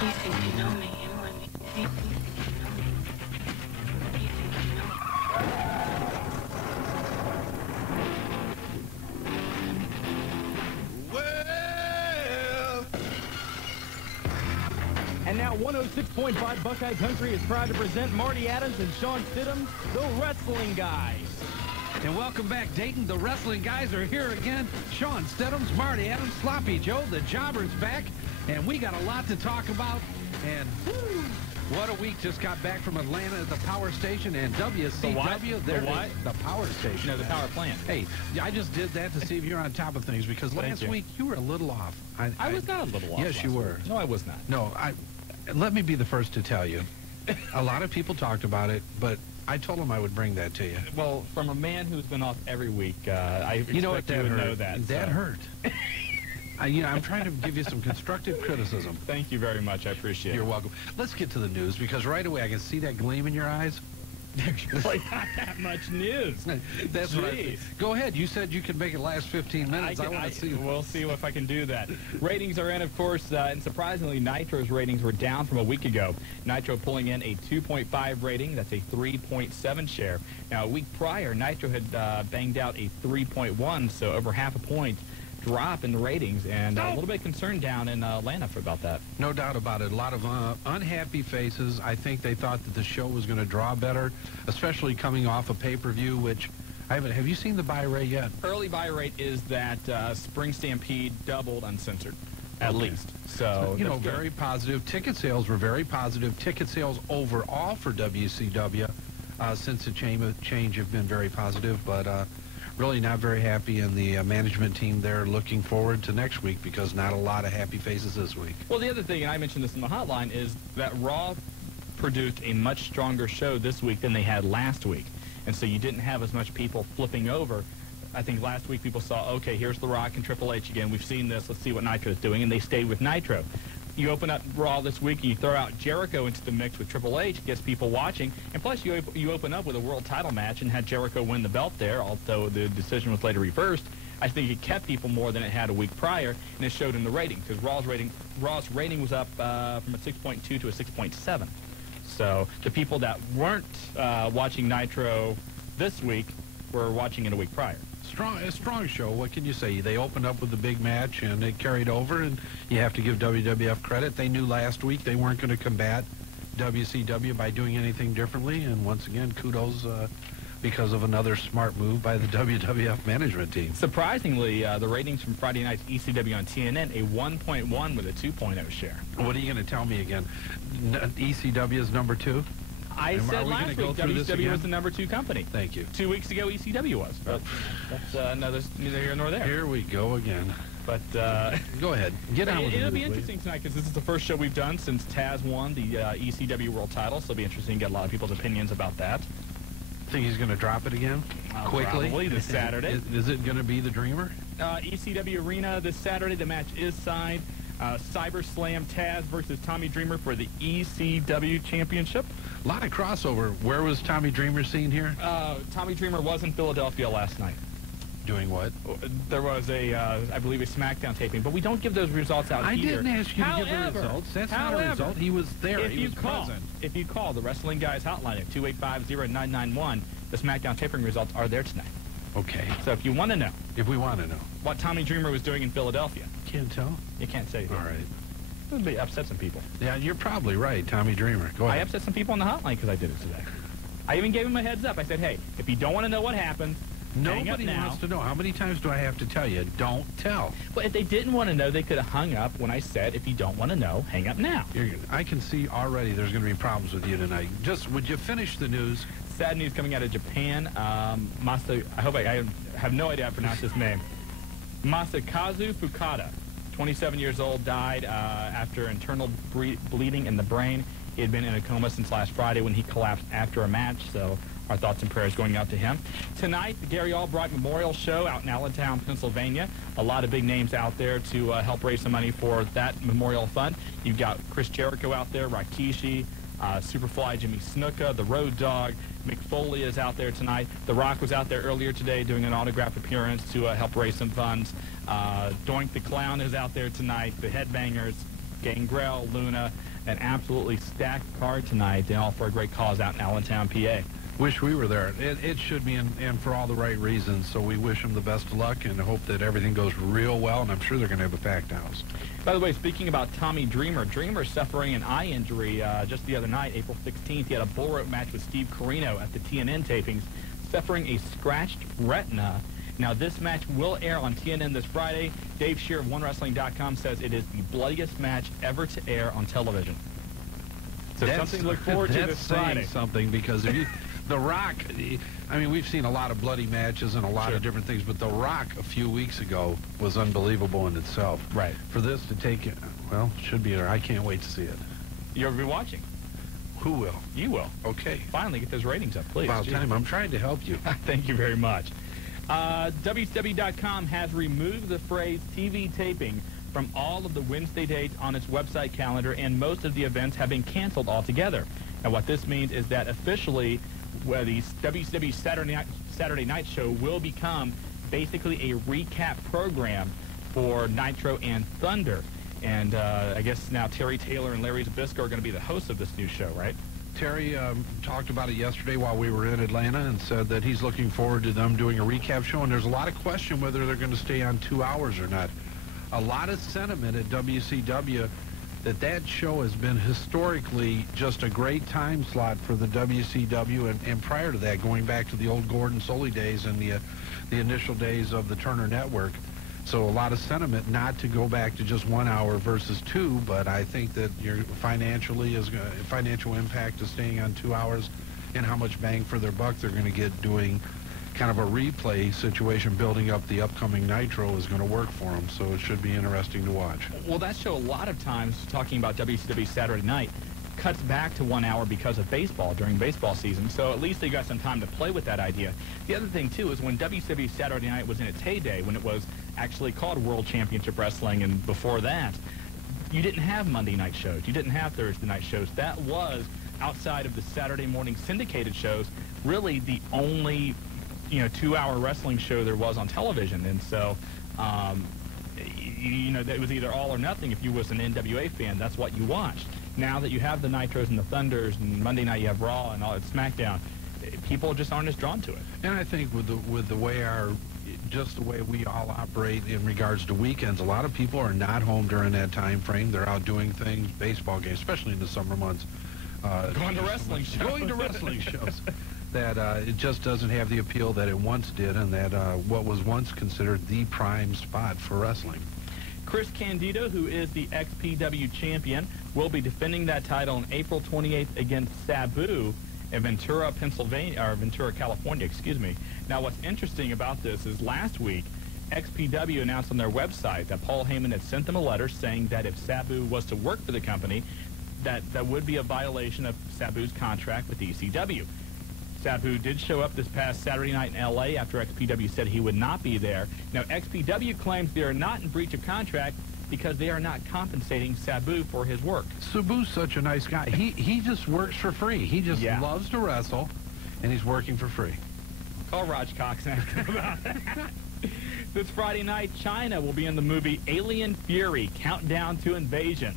You think you know me, and when you think you know me, you think you know me. Well. And now 106.5 Buckeye Country is proud to present Marty Adams and Shawn, the Wrestling Guys. And welcome back, Dayton. The Wrestling Guys are here again. Shawn Stidham's, Marty Adams, Sloppy Joe, the Jobber's back. And we got a lot to talk about. And whoo, what a week. Just got back from Atlanta at the Power Station and WCW. The Power Station. No, the power plant. Hey, I just did that to see if you're on top of things because last week you were a little off. I was not a little off. Yes, you were. No, I was not. No, let me be the first to tell you. A lot of people talked about it, but I told them I would bring that to you. Well, from a man who's been off every week, I expect you know what, that you would hurt. know that. That hurt. I'm trying to give you some constructive criticism. Thank you very much. I appreciate it. You're welcome. Let's get to the news because right away I can see that gleam in your eyes. There's really not that much news. That's right. Go ahead. You said you could make it last 15 minutes. I want to see. We'll see if I can do that. Ratings are in, of course, and surprisingly, Nitro's ratings were down from a week ago. Nitro pulling in a 2.5 rating. That's a 3.7 share. Now, a week prior, Nitro had banged out a 3.1, so over half a point drop in the ratings, and a little bit concerned down in Atlanta about that. No doubt about it. A lot of unhappy faces. I think they thought that the show was going to draw better, especially coming off a pay-per-view, which I haven't. Have you seen the buy rate yet? Early buy rate is that Spring Stampede doubled uncensored, at least. So, you know, very positive. Ticket sales were very positive. Ticket sales overall for WCW since the change have been very positive, but really not very happy, and the management team there looking forward to next week because not a lot of happy faces this week. Well, the other thing, and I mentioned this in the hotline, is that Raw produced a much stronger show this week than they had last week. And so you didn't have as much people flipping over. I think last week people saw, okay, here's The Rock and Triple H again. We've seen this. Let's see what Nitro is doing. And they stayed with Nitro. You open up Raw this week and you throw out Jericho into the mix with Triple H, gets people watching, and plus you open up with a world title match and had Jericho win the belt there, although the decision was later reversed. I think it kept people more than it had a week prior, and it showed in the rating, because Raw's rating was up from a 6.2 to a 6.7. So the people that weren't watching Nitro this week were watching it a week prior. A strong show. What can you say? They opened up with a big match, and it carried over, and you have to give WWF credit. They knew last week they weren't going to combat WCW by doing anything differently, and once again, kudos because of another smart move by the WWF management team. Surprisingly, the ratings from Friday night's ECW on TNN, a 1.1 with a 2.0 share. What are you going to tell me again? ECW is number 2? I said last week WCW was the number 2 company. Thank you. 2 weeks ago, ECW was. But that's neither here nor there. Here we go again. But go ahead. Get on with it. It'll be interesting tonight because this is the first show we've done since Taz won the ECW World Title. So it'll be interesting to get a lot of people's opinions about that. Think he's going to drop it again quickly? Probably this Saturday. Is it going to be the Dreamer? ECW Arena this Saturday. The match is signed. Cyber Slam Taz versus Tommy Dreamer for the ECW Championship. A lot of crossover. Where was Tommy Dreamer seen here? Tommy Dreamer was in Philadelphia last night. Doing what? There was I believe, a SmackDown taping, but we don't give those results out here. I didn't ask you to give the results. That's not a result. He was there. He was present. If you call the Wrestling Guys hotline at 285-0991, the SmackDown taping results are there tonight. Okay. So if you want to know. If we want to know. What Tommy Dreamer was doing in Philadelphia. Can't tell? You can't say that. All right. It would upset some people. Yeah, you're probably right, Tommy Dreamer. Go ahead. I upset some people on the hotline because I did it today. I even gave him a heads up. I said, hey, if you don't want to know what happened, nobody wants to know. How many times do I have to tell you? Don't tell. Well, if they didn't want to know, they could have hung up when I said, if you don't want to know, hang up now. I can see already there's going to be problems with you tonight. Just, would you finish the news? Sad news coming out of Japan. I have no idea how to pronounce his name. Masakazu Fukada, 27 years old, died after internal bleeding in the brain. He had been in a coma since last Friday when he collapsed after a match, so our thoughts and prayers going out to him. Tonight, the Gary Albright Memorial Show out in Allentown, Pennsylvania. A lot of big names out there to help raise some money for that memorial fund. You've got Chris Jericho out there, Rikishi, Superfly Jimmy Snuka, the Road Dogg, Mick Foley is out there tonight. The Rock was out there earlier today doing an autograph appearance to help raise some funds. Doink the Clown is out there tonight. The Headbangers. Gangrel, Luna, an absolutely stacked card tonight, and all for a great cause out in Allentown, PA. Wish we were there. It should be, and for all the right reasons. So we wish them the best of luck and hope that everything goes real well, and I'm sure they're going to have a packed house. By the way, speaking about Tommy Dreamer, Dreamer suffering an eye injury just the other night, April 16th. He had a bull rope match with Steve Carino at the TNN tapings, suffering a scratched retina. Now, this match will air on TNN this Friday. Dave Shear of OneWrestling.com says it is the bloodiest match ever to air on television. So That's something to look forward to this Friday. That's saying something, because if you... The Rock, I mean, we've seen a lot of bloody matches and a lot of different things, but The Rock a few weeks ago was unbelievable in itself. Right. For this to take it, well, should be there. I can't wait to see it. You'll be watching. Who will? You will. Okay. Finally get those ratings up, please. About time. I'm trying to help you. Thank you very much. WCW.com has removed the phrase TV taping from all of the Wednesday dates on its website calendar, and most of the events have been canceled altogether. Now, what this means is that officially, where the WCW Saturday Night Show will become basically a recap program for Nitro and Thunder. And I guess now Terry Taylor and Larry Zbyszko are going to be the hosts of this new show, right? Terry talked about it yesterday while we were in Atlanta and said that he's looking forward to them doing a recap show. And there's a lot of question whether they're going to stay on 2 hours or not. A lot of sentiment at WCW that show has been historically just a great time slot for the WCW, and prior to that, going back to the old Gordon Soley days and the initial days of the Turner Network. So a lot of sentiment not to go back to just 1 hour versus 2, but I think that your financial impact of staying on 2 hours and how much bang for their buck they're going to get doing kind of a replay situation, building up the upcoming Nitro, is going to work for them. So it should be interesting to watch. Well, that show a lot of times, talking about WCW Saturday Night, cuts back to 1 hour because of baseball during baseball season. So at least they got some time to play with that idea. The other thing, too, is when WCW Saturday Night was in its heyday, when it was actually called World Championship Wrestling, and before that, you didn't have Monday night shows. You didn't have Thursday night shows. That was, outside of the Saturday morning syndicated shows, really the only 2-hour wrestling show there was on television. And so, it was either all or nothing. If you was an NWA fan, that's what you watched. Now that you have the Nitros and the Thunders, and Monday night you have Raw and all that SmackDown, people just aren't as drawn to it. And I think with the way the way we all operate in regards to weekends, a lot of people are not home during that time frame. They're out doing things, baseball games, especially in the summer months. Going to wrestling shows. That it just doesn't have the appeal that it once did, and that what was once considered the prime spot for wrestling. Chris Candido, who is the XPW champion, will be defending that title on April 28th against Sabu in Ventura, California, excuse me. Now, what's interesting about this is last week, XPW announced on their website that Paul Heyman had sent them a letter saying that if Sabu was to work for the company, that would be a violation of Sabu's contract with ECW. Sabu did show up this past Saturday night in L.A. after XPW said he would not be there. Now, XPW claims they are not in breach of contract because they are not compensating Sabu for his work. Sabu's such a nice guy. He just works for free. He just loves to wrestle, and he's working for free. Call Raj Cox and ask him about that. This Friday night, China will be in the movie Alien Fury, Countdown to Invasion.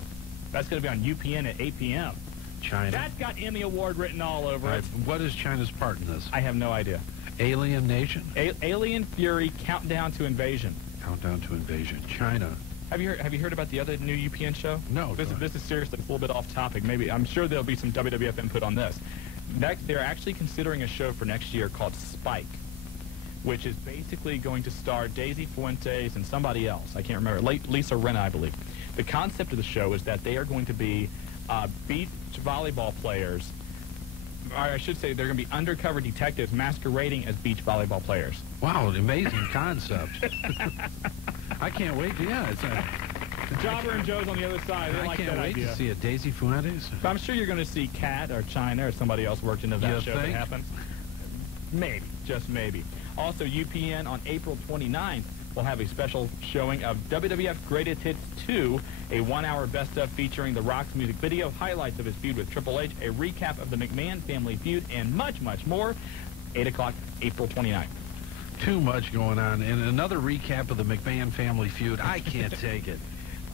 That's going to be on UPN at 8 p.m. China. That's got Emmy Award written all over it. What is China's part in this? I have no idea. Alien Nation? Alien Fury, Countdown to Invasion. Countdown to Invasion. China. Have you heard about the other new UPN show? No. This is seriously a little bit off topic. Maybe I'm sure there'll be some WWF input on this. Next, they're actually considering a show for next year called Spike, which is basically going to star Daisy Fuentes and somebody else. I can't remember. Lisa Rinna, I believe. The concept of the show is that they are going to be beach volleyball players. Or I should say they're going to be undercover detectives masquerading as beach volleyball players. Wow, an amazing concept. I can't wait to, it's Jobber and Joe's on the other side. I can't wait to see it. Daisy Fuentes? But I'm sure you're going to see Kat or China or somebody else worked into that show if it happens. Maybe, just maybe. Also, UPN on April 29th will have a special showing of WWF Greatest Hits 2, a 1-hour best-of featuring The Rock's music video, highlights of his feud with Triple H, a recap of the McMahon family feud, and much, much more. 8 o'clock, April 29th. Too much going on. And another recap of the McMahon family feud. I can't take it.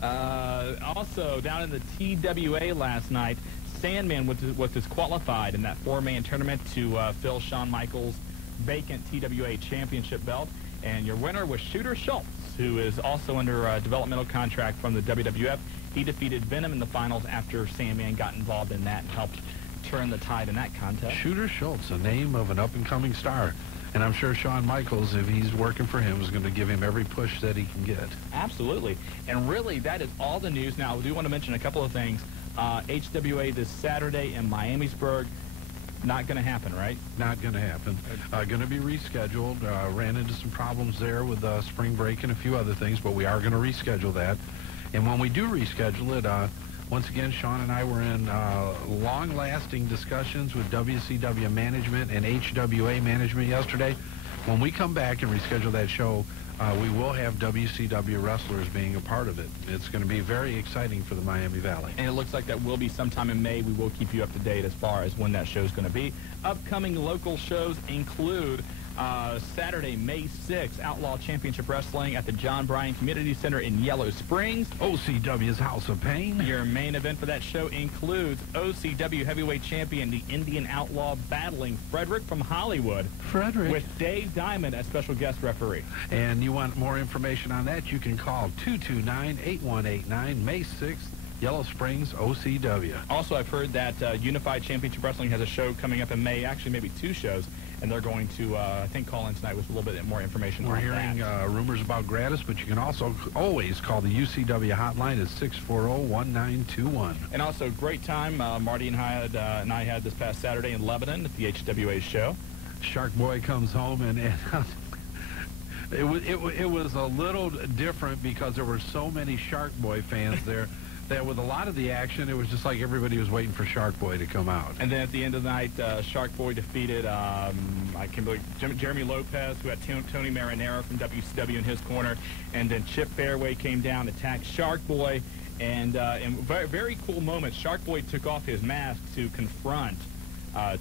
Also, down in the TWA last night, Sandman was disqualified in that 4-man tournament to fill Shawn Michaels' vacant TWA championship belt. And your winner was Shooter Schultz, who is also under a developmental contract from the WWF. He defeated Venom in the finals after Sandman got involved in that and helped turn the tide in that contest. Shooter Schultz, a name of an up-and-coming star. And I'm sure Shawn Michaels, if he's working for him, is going to give him every push that he can get. Absolutely. And really, that is all the news. Now, I do want to mention a couple of things. HWA this Saturday in Miamisburg, not going to happen, right? Not going to happen. Going to be rescheduled. Ran into some problems there with spring break and a few other things, but we are going to reschedule that. And when we do reschedule it, once again, Shawn and I were in long-lasting discussions with WCW management and HWA management yesterday. When we come back and reschedule that show, we will have WCW wrestlers being a part of it. It's going to be very exciting for the Miami Valley. And it looks like that will be sometime in May. We will keep you up to date as far as when that show is going to be. Upcoming local shows include Saturday, May 6th, Outlaw Championship Wrestling at the John Bryan Community Center in Yellow Springs. OCW's House of Pain. Your main event for that show includes OCW Heavyweight Champion, the Indian Outlaw, battling Frederick from Hollywood. Frederick. With Dave Diamond as special guest referee. And you want more information on that, you can call 229-8189, May 6th. Yellow Springs, OCW. Also, I've heard that Unified Championship Wrestling has a show coming up in May, actually maybe 2 shows, and they're going to, I think, call in tonight with a little bit more information on that. We're hearing rumors about gratis, but you can also always call the UCW hotline at 640-1921. And also, great time Marty and I had this past Saturday in Lebanon at the HWA show. Shark Boy comes home, and it was a little different because there were so many Shark Boy fans there. That with a lot of the action, it was just like everybody was waiting for Shark Boy to come out. And then at the end of the night, Shark Boy defeated, I can't believe, Jeremy Lopez, who had Tony Marinero from WCW in his corner. And then Chip Fairway came down, attacked Shark Boy. And in very, very cool moment, Shark Boy took off his mask to confront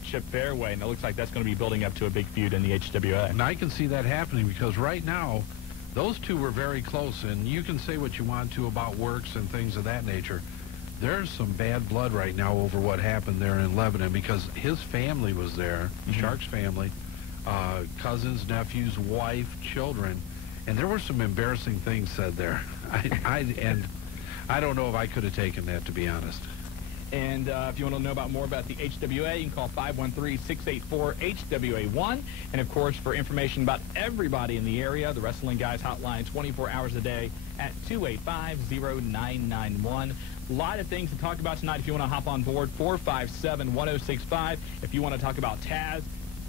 Chip Fairway. And it looks like that's going to be building up to a big feud in the HWA. And I can see that happening because right now, those two were very close, and you can say what you want to about works and things of that nature. There's some bad blood right now over what happened there in Lebanon because his family was there, Shark's family, cousins, nephews, wife, children, and there were some embarrassing things said there. And I don't know if I could have taken that, to be honest. And if you want to know more about the HWA, you can call 513-684-HWA1. And, of course, for information about everybody in the area, the Wrestling Guys hotline 24 hours a day at 285-0991. A lot of things to talk about tonight. If you want to hop on board, 457-1065. If you want to talk about Taz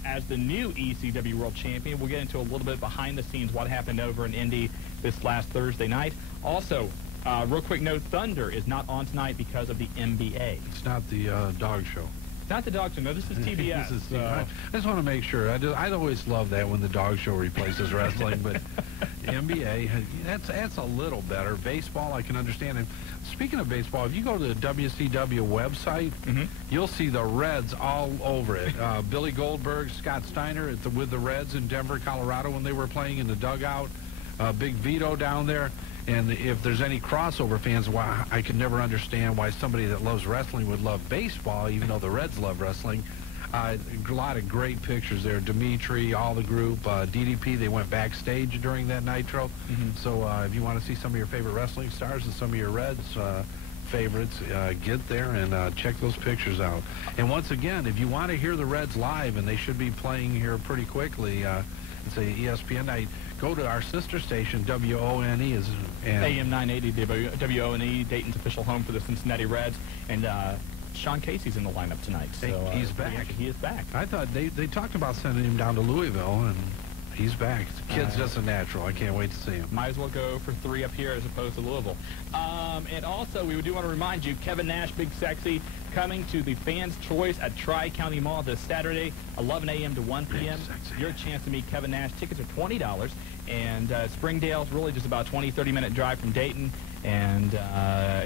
as the new ECW World Champion, we'll get into a little bit behind the scenes what happened over in Indy this last Thursday night. Also, real quick note, Thunder is not on tonight because of the NBA. It's not the dog show. It's not the dog show. No, this is TBS. I just want to make sure. I always love that when the dog show replaces wrestling, but NBA, that's a little better. Baseball, I can understand. And speaking of baseball, if you go to the WCW website, you'll see the Reds all over it. Billy Goldberg, Scott Steiner with the Reds in Denver, Colorado when they were playing in the dugout. Big Vito down there. And if there's any crossover fans, why I can never understand why somebody that loves wrestling would love baseball, even though the Reds love wrestling. A lot of great pictures there. Dimitri, all the group, DDP, they went backstage during that Nitro. So if you want to see some of your favorite wrestling stars and some of your Reds favorites, get there and check those pictures out. And once again, if you want to hear the Reds live, and they should be playing here pretty quickly, it's a ESPN night. Go to our sister station, WONE. AM 980, WONE, Dayton's official home for the Cincinnati Reds. And Sean Casey's in the lineup tonight. So, he's back. He is back. I thought they talked about sending him down to Louisville, and he's back. The kid's just a natural. I can't wait to see him. Might as well go for 3 up here as opposed to Louisville. And also, we do want to remind you, Kevin Nash, Big Sexy, coming to the Fans' Choice at Tri-County Mall this Saturday, 11 a.m. to 1 p.m. Your chance to meet Kevin Nash. Tickets are $20, and Springdale's really just about a 20, 30-minute drive from Dayton, and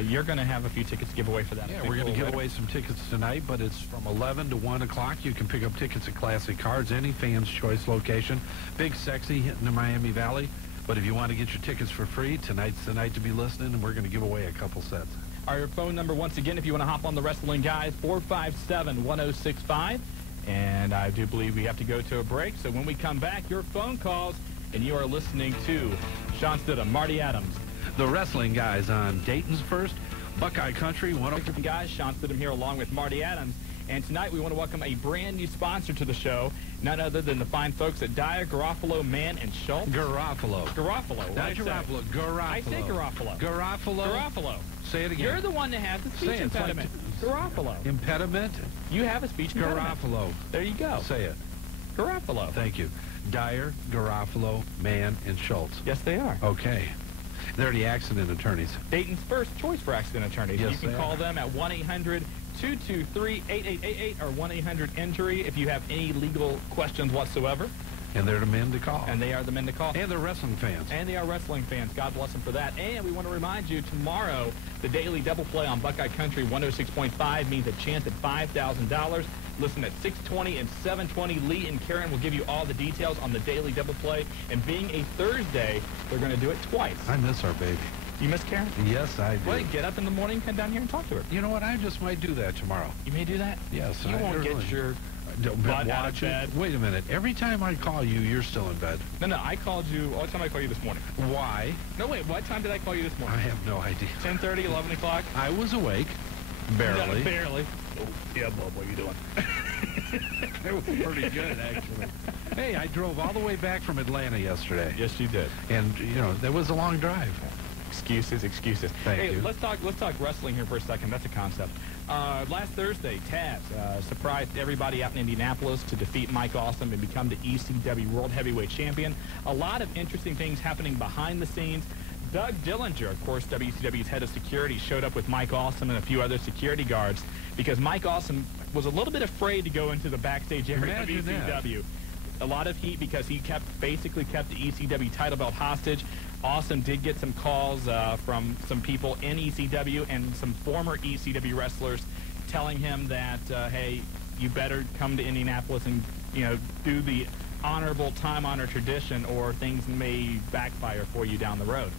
you're going to have a few tickets to give away for that. Yeah, we're going to give away some tickets tonight, but it's from 11 to 1 o'clock. You can pick up tickets at Classic Cards, any Fans' Choice location. Big Sexy hitting the Miami Valley. But if you want to get your tickets for free, tonight's the night to be listening, and we're going to give away a couple sets. Our phone number, once again, if you want to hop on the Wrestling Guys, 457-1065. And I do believe we have to go to a break. So when we come back, your phone calls, and you are listening to Shawn Stidham, Marty Adams. The Wrestling Guys on Dayton's first, Buckeye Country 106. Guys, Shawn Stidham here along with Marty Adams. And tonight we want to welcome a brand new sponsor to the show, none other than the fine folks at Dyer, Garofalo, Mann, and Schultz. Garofalo. Garofalo. Not Garofalo. Garofalo. I say Garofalo. Garofalo. Garofalo. Say it again. You're the one that has the speech impediment. Garofalo. Impediment? You have a speech impediment. Garofalo. There you go. Say it. Garofalo. Thank you. Dyer, Garofalo, Mann, and Schultz. Yes, they are. Okay. They're the accident attorneys. Dayton's first choice for accident attorneys. Yes, you can call them at 1-800-223-8888 or 1-800-INJURY if you have any legal questions whatsoever. And they're the men to call. And they are the men to call. And they're wrestling fans. And they are wrestling fans. God bless them for that. And we want to remind you, tomorrow, the daily double play on Buckeye Country 106.5 means a chance at $5,000. Listen at 6:20 and 7:20. Lee and Karen will give you all the details on the daily double play. And being a Thursday, they're going to do it twice. I miss our baby. You miss Karen? Yes, I do. Well, get up in the morning, come down here and talk to her. You know what? I just might do that tomorrow. You may do that? Yes. You won't get your butt out of bed. Wait a minute. Every time I call you, you're still in bed. No, I called you. What time did I call you this morning? Why? No, wait. What time did I call you this morning? I have no idea. 10:30, 11 o'clock? I was awake. Barely. No, barely. Oh, yeah, Bob, what are you doing? It was pretty good, actually. Hey, I drove all the way back from Atlanta yesterday. Yes, you did. And, you know, that was a long drive. Excuses. Thank you. Let's talk wrestling here for a second. That's a concept. Last Thursday, Taz surprised everybody out in Indianapolis to defeat Mike Awesome and become the ECW World Heavyweight Champion. A lot of interesting things happening behind the scenes. Doug Dillinger, of course, WCW's head of security, showed up with Mike Awesome and a few other security guards because Mike Awesome was a little bit afraid to go into the backstage area of ECW. A lot of heat because he basically kept the ECW title belt hostage. Awesome did get some calls from some people in ECW and some former ECW wrestlers telling him that, hey, you better come to Indianapolis and, you know, do the honorable time-honored tradition or things may backfire for you down the road.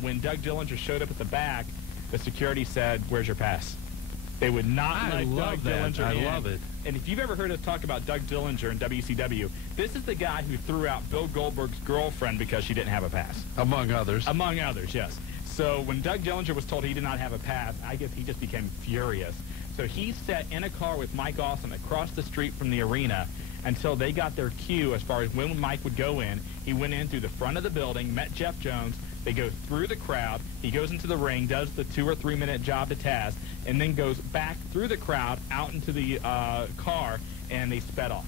When Doug Dillinger showed up at the back, the security said, "Where's your pass?" They would not let Doug Dillinger in. I love it. And if you've ever heard us talk about Doug Dillinger in WCW, this is the guy who threw out Bill Goldberg's girlfriend because she didn't have a pass. Among others. Among others, yes. So when Doug Dillinger was told he did not have a pass, I guess he just became furious. So he sat in a car with Mike Awesome across the street from the arena until they got their cue as far as when Mike would go in. He went in through the front of the building, met Jeff Jones. They go through the crowd. He goes into the ring, does the 2 or 3 minute job to Taz, and then goes back through the crowd out into the car, and they sped off.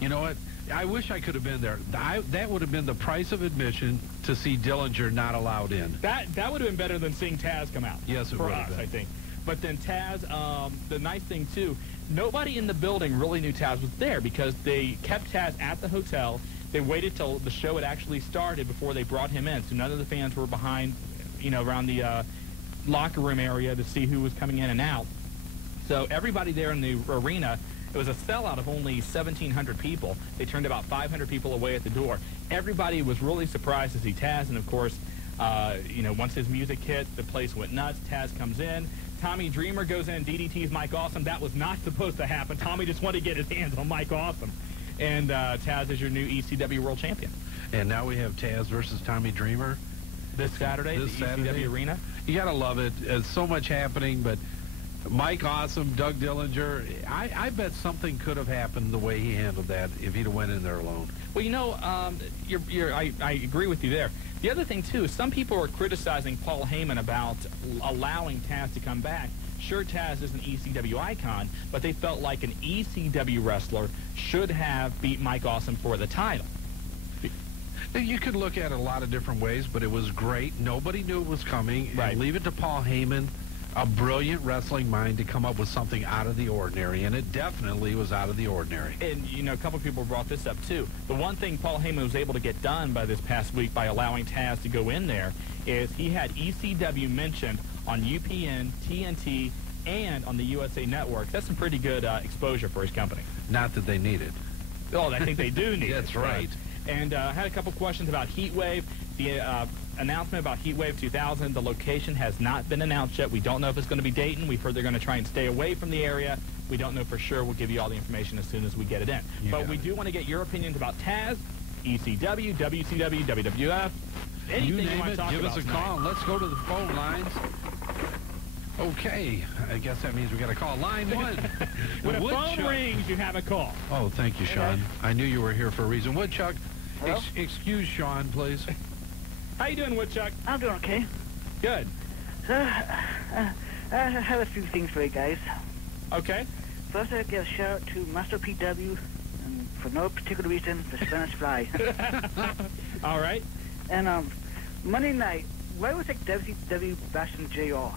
You know what? I wish I could have been there. That would have been the price of admission to see Dillinger not allowed in. That would have been better than seeing Taz come out. Yes, it for would us, have been. I think. But then Taz, the nice thing too, nobody in the building really knew Taz was there because they kept Taz at the hotel. They waited till the show had actually started before they brought him in, so none of the fans were behind, you know, around the locker room area to see who was coming in and out. So everybody there in the arena, it was a sellout of only 1,700 people. They turned about 500 people away at the door. Everybody was really surprised to see Taz, and of course, you know, once his music hit, the place went nuts. Taz comes in. Tommy Dreamer goes in and DDTs Mike Awesome. That was not supposed to happen. Tommy just wanted to get his hands on Mike Awesome. And Taz is your new ECW World Champion. And now we have Taz versus Tommy Dreamer. This Saturday, the ECW Arena. You got to love it. There's so much happening, but Mike Awesome, Doug Dillinger, I bet something could have happened the way he handled that if he'd have went in there alone. Well, you know, I agree with you there. The other thing, too, some people are criticizing Paul Heyman about allowing Taz to come back. Sure, Taz is an ECW icon, but they felt like an ECW wrestler should have beat Mike Awesome for the title. You could look at it a lot of different ways, but it was great. Nobody knew it was coming. Right. And leave it to Paul Heyman, a brilliant wrestling mind, to come up with something out of the ordinary, and it definitely was out of the ordinary. And, you know, a couple of people brought this up, too. The one thing Paul Heyman was able to get done by this past week by allowing Taz to go in there is he had ECW mentioned on UPN, TNT, and on the USA Network. That's some pretty good exposure for his company. Not that they need it. Oh, I think they do need it. That's right. And I had a couple questions about Heatwave. The announcement about Heatwave 2000, the location has not been announced yet. We don't know if it's going to be Dayton. We've heard they're going to try and stay away from the area. We don't know for sure. We'll give you all the information as soon as we get it in. But we do want to get your opinions about Taz, ECW, WCW, WWF, anything you want to talk about. Give us a call, and let's go to the phone lines. Okay, I guess that means we got to call line 1. When a phone rings, you have a call. Oh, thank you, Shawn. Okay. I knew you were here for a reason. Woodchuck, excuse Shawn, please. How you doing, Woodchuck? I'm doing okay. Good. I have a few things for you guys. Okay. First, I'll give a shout out to Master PW, and for no particular reason, the Spanish Fly. All right. And Monday night, why was it WCW bashing JR?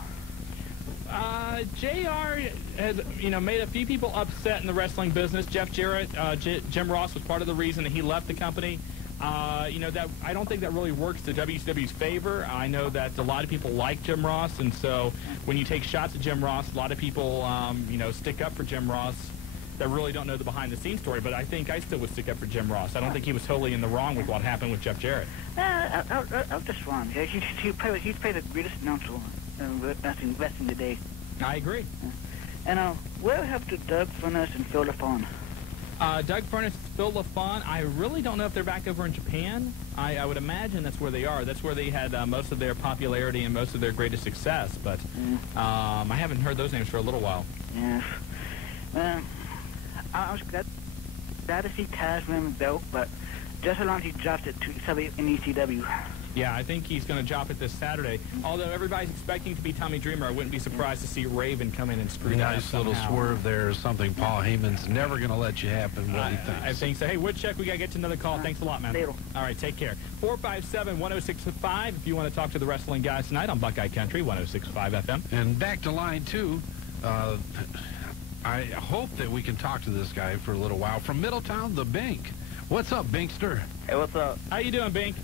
JR has, made a few people upset in the wrestling business. Jeff Jarrett, Jim Ross was part of the reason that he left the company. That I don't think that really works to WCW's favor. I know that a lot of people like Jim Ross, and so when you take shots at Jim Ross, a lot of people, stick up for Jim Ross that really don't know the behind-the-scenes story. But I think I still would stick up for Jim Ross. I don't think he was totally in the wrong with what happened with Jeff Jarrett. I'm just wrong. He's probably the greatest announcer in wrestling today. I agree. And what happened to Doug Furnace and Phil LaFawn? Doug Furnace, Phil LaFawn, I really don't know if they're back over in Japan. I would imagine that's where they are. That's where they had most of their popularity and most of their greatest success. But I haven't heard those names for a little while. Yes. I was glad to see Taz win the belt, but just as long as he drops it to somebody in ECW. Yeah, I think he's going to drop it this Saturday. Although everybody's expecting it to be Tommy Dreamer, I wouldn't be surprised to see Raven come in and screw that up Nice little swerve there, something Paul Heyman's never going to let you happen. What he thinks. I think so. Hey, Woodchuck, we got to get to another call. Thanks a lot, man. Later. All right, take care. 457-1065 if you want to talk to the wrestling guys tonight on Buckeye Country 106.5 FM. And back to line 2. I hope that we can talk to this guy for a little while. From Middletown, the Bink. What's up, Binkster? Hey, what's up? How you doing, Bink?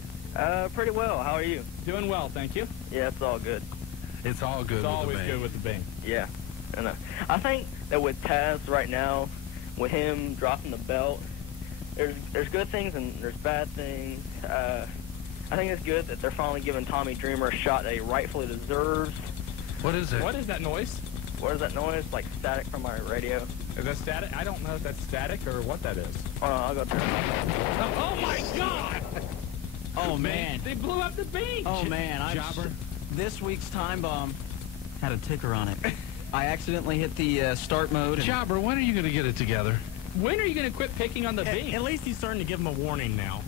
Pretty well. How are you? Doing well, thank you. Yeah, it's all good. It's all good. It's always good with the Bink. Yeah. And I think that with Taz right now, with him dropping the belt, there's good things and there's bad things. I think it's good that they're finally giving Tommy Dreamer a shot that he rightfully deserves. What is it? What is that noise? What is that noise? Like static from my radio. Is that static? I don't know if that's static or what that is. Hold on, I'll go turn it off. Oh my God! Oh, man. They blew up the Bink! Oh, man. This week's time bomb had a ticker on it. I accidentally hit the start mode. Jobber, when are you going to get it together? When are you going to quit picking on the Bink? At least he's starting to give him a warning now.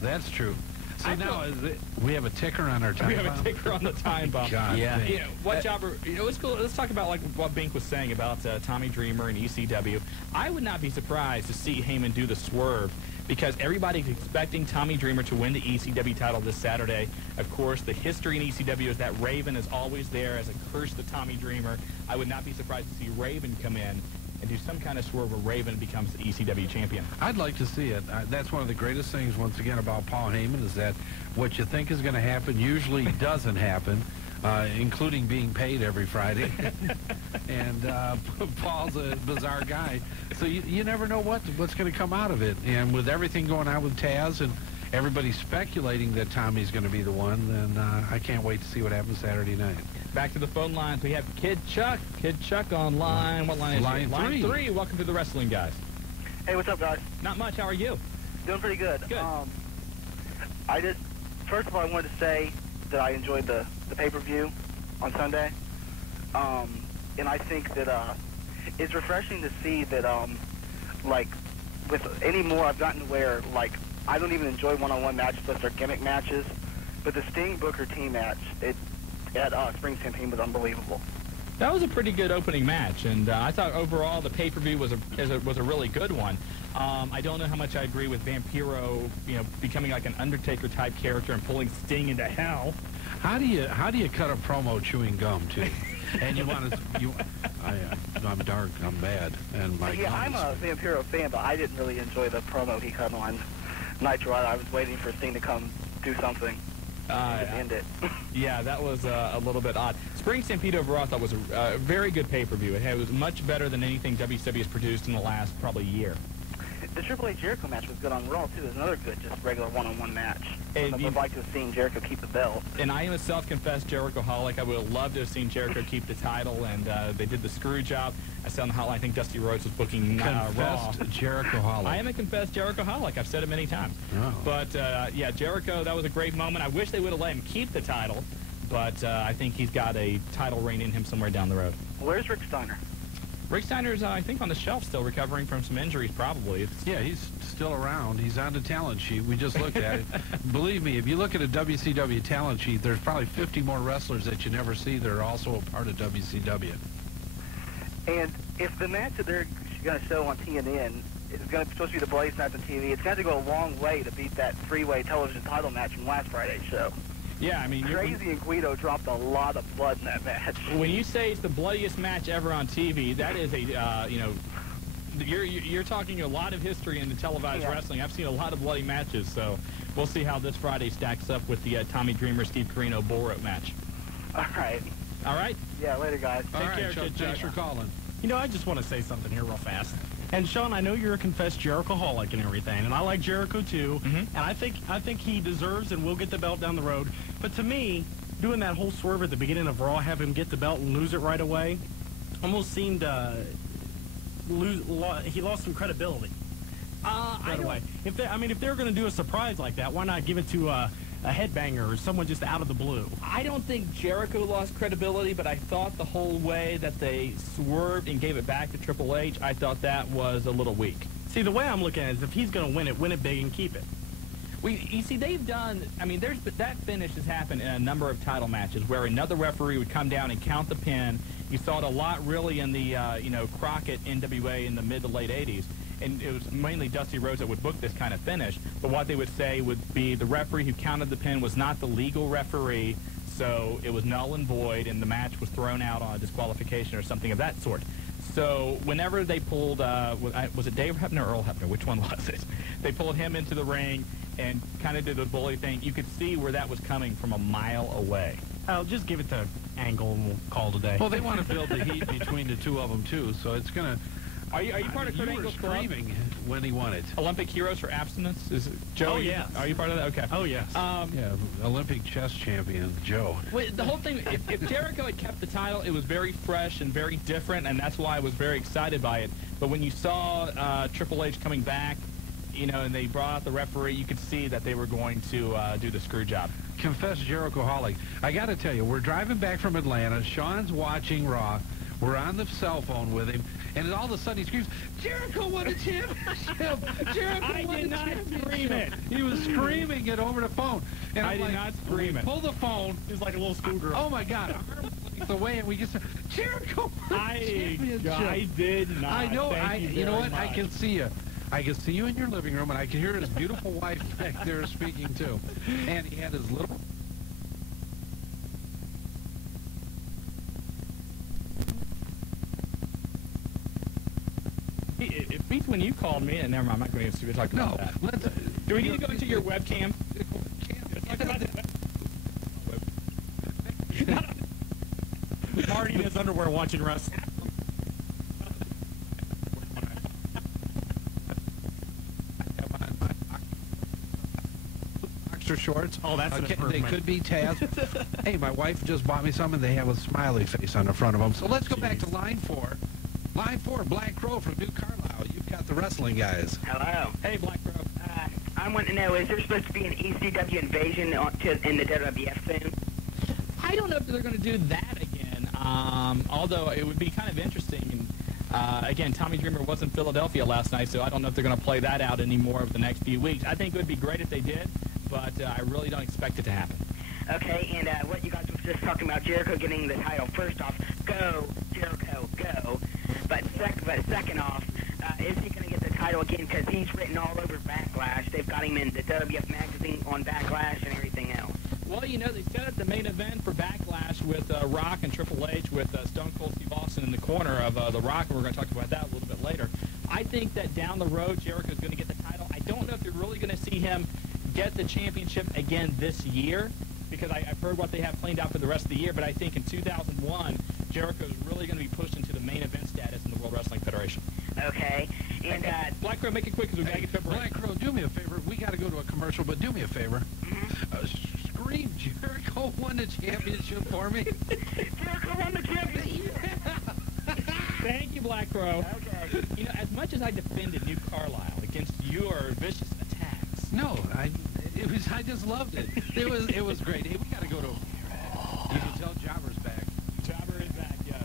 That's true. So now we have a ticker on our time bomb? We have a ticker on the time bomb. God, yeah. Jobber, let's go. Let's talk about what Bink was saying about Tommy Dreamer and ECW. I would not be surprised to see Heyman do the swerve because everybody's expecting Tommy Dreamer to win the ECW title this Saturday. Of course, the history in ECW is that Raven is always there as a curse to Tommy Dreamer. I would not be surprised to see Raven come in and do some kind of swerve where Raven becomes the ECW champion. I'd like to see it. That's one of the greatest things, once again, about Paul Heyman is that what you think is going to happen usually doesn't happen, including being paid every Friday. And Paul's a bizarre guy. So you never know what's going to come out of it. And with everything going on with Taz and everybody speculating that Tommy's going to be the one, then I can't wait to see what happens Saturday night. Back to the phone lines. We have Kid Chuck. Kid Chuck on line. What line is Line it? Line 3. Welcome to the wrestling guys. Hey, what's up, guys? Not much. How are you? Doing pretty good. Good. First of all, I wanted to say that I enjoyed the pay-per-view on Sunday. And I think that it's refreshing to see that, with any more I've gotten to where, I don't even enjoy one-on-one matches unless they're gimmick matches. But the Sting Booker team match, at Spring Stampede was unbelievable. That was a pretty good opening match, and I thought overall the pay-per-view was a really good one. I don't know how much I agree with Vampiro, becoming like an Undertaker-type character and pulling Sting into hell. How do you cut a promo chewing gum too? And I'm dark, I'm bad, and my I'm a Vampiro fan, but I didn't really enjoy the promo he cut on Nitro. I was waiting for Sting to come do something. End it. Yeah, that was a little bit odd. Spring Stampede overall I thought was a very good pay-per-view. It was much better than anything WCW has produced in the last probably year. The Triple H Jericho match was good on Raw, too. It was another good, just regular one-on-one match. And I would like to have seen Jericho keep the belt. And I am a self-confessed Jericho-holic. I would have loved to have seen Jericho keep the title, and they did the screw job. I said on the hotline, I think Dusty Rhodes was booking Raw. Confessed Jericho-holic. I am a confessed Jericho-holic. I've said it many times. Oh. But, yeah, Jericho, that was a great moment. I wish they would have let him keep the title, but I think he's got a title reign in him somewhere down the road. Where's Rick Steiner? Rick Steiner's, I think, on the shelf still, recovering from some injuries, probably. Yeah, he's still around. He's on the talent sheet. We just looked at it. Believe me, if you look at a WCW talent sheet, there's probably 50 more wrestlers that you never see that are also a part of WCW. And if the match that they're going to show on TNN is supposed to be the Blaze match on TV, it's going to go a long way to beat that three-way television title match from last Friday's show. Yeah, I mean, Crazy and Guido dropped a lot of blood in that match. when you say it's the bloodiest match ever on TV, that is a, you know, you're talking a lot of history in the televised wrestling. I've seen a lot of bloody matches, so we'll see how this Friday stacks up with the Tommy Dreamer, Steve Corino bull rope match. All right. All right? Yeah, later, guys. All right, care, Chuck, kid. thanks for calling. You know, I just want to say something here real fast. And Shawn, I know you're a confessed Jericho-holic and everything, and I like Jericho too. And I think he deserves and will get the belt down the road. But to me, doing that whole swerve at the beginning of Raw, have him get the belt and lose it right away, almost seemed he lost some credibility. Right away. If they're going to do a surprise like that, why not give it to a headbanger or someone just out of the blue? I don't think Jericho lost credibility, but I thought the whole way that they swerved and gave it back to Triple H, I thought that was a little weak. See, the way I'm looking at it is if he's going to win it big and keep it. You see, they've done, I mean, that finish has happened in a number of title matches where another referee would come down and count the pin. You saw it a lot really in the, Crockett NWA in the mid to late 80s. And it was mainly Dusty Rhodes that would book this kind of finish. But what they would say would be the referee who counted the pin was not the legal referee, so it was null and void, and the match was thrown out on a disqualification or something of that sort. So whenever they pulled, was it Dave Hebner or Earl Hebner? Which one was it? They pulled him into the ring and kind of did the bully thing. You could see where that was coming from a mile away. I'll just give it to Angle and we'll call it a day. Well, they want to build the heat between the two of them, too, so it's going to... Are you part of Kurt Angle's club? Screaming when he won it. Olympic Heroes for Abstinence? Is it Joe? Oh, yes. Are you part of that? Okay. Oh, yes. Yeah, Olympic chess champion, Joe. Wait, the whole thing, if Jericho had kept the title, it was very fresh and very different, and that's why I was very excited by it. But when you saw Triple H coming back, and they brought out the referee, you could see that they were going to do the screw job. Confess Jericho-holic. I got to tell you, we're driving back from Atlanta. Shawn's watching Raw. We're on the cell phone with him, and all of a sudden he screams, "Jericho won a championship! Jericho won a championship!" Scream it. He was screaming it over the phone. And I did not scream it. Pull the phone. He was like a little schoolgirl. Oh my God! Arm length away, and we just said, "Jericho won a championship!" I did not. I know. Thank You know what? very I much. can see you. I can see you in your living room, and I can hear his beautiful wife back there speaking too. And he had his little. It beats when you called me, and never mind, I'm not going to talk about that. Do we need to go into your webcam? Marty in his underwear watching wrestling. Extra shorts. Oh, that's an They improvement. could be Taz. Hey, my wife just bought me some, and they have a smiley face on the front of them. So let's go back to line 4. Line 4, Black Crow from New Carlisle. You've got the wrestling guys. Hello. Hey, Black Crow. I want to know, is there supposed to be an ECW invasion in the WWF soon? I don't know if they're going to do that again, although it would be kind of interesting. And again, Tommy Dreamer was in Philadelphia last night, so I don't know if they're going to play that out anymore over the next few weeks. I think it would be great if they did, but I really don't expect it to happen. Okay, and what you guys were just talking about, Jericho getting the title. First off, go, Jericho, go. But second off, is he going to get the title again? Because he's written all over Backlash. They've got him in the WWF magazine on Backlash and everything else. Well, they set up the main event for Backlash with Rock and Triple H with Stone Cold Steve Austin in the corner of The Rock, and we're going to talk about that a little bit later. I think that down the road, Jericho's going to get the title. I don't know if you're really going to see him get the championship again this year, because I've heard what they have planned out for the rest of the year, but I think in 2001, Jericho's really going to be pushed into the main event status in the World Wrestling Federation. Okay, and Black Crow, make it quick because we got to get to a break. Black Crow, do me a favor. We got to go to a commercial, but do me a favor. Scream Jericho won the championship for me. Jericho won the championship. Thank you, Black Crow. Okay. You know, as much as I defended New Carlisle against your vicious attacks. No, I just loved it. It was great. Hey, we got to go to. You can tell Jobber's back. Jobber is back, yes.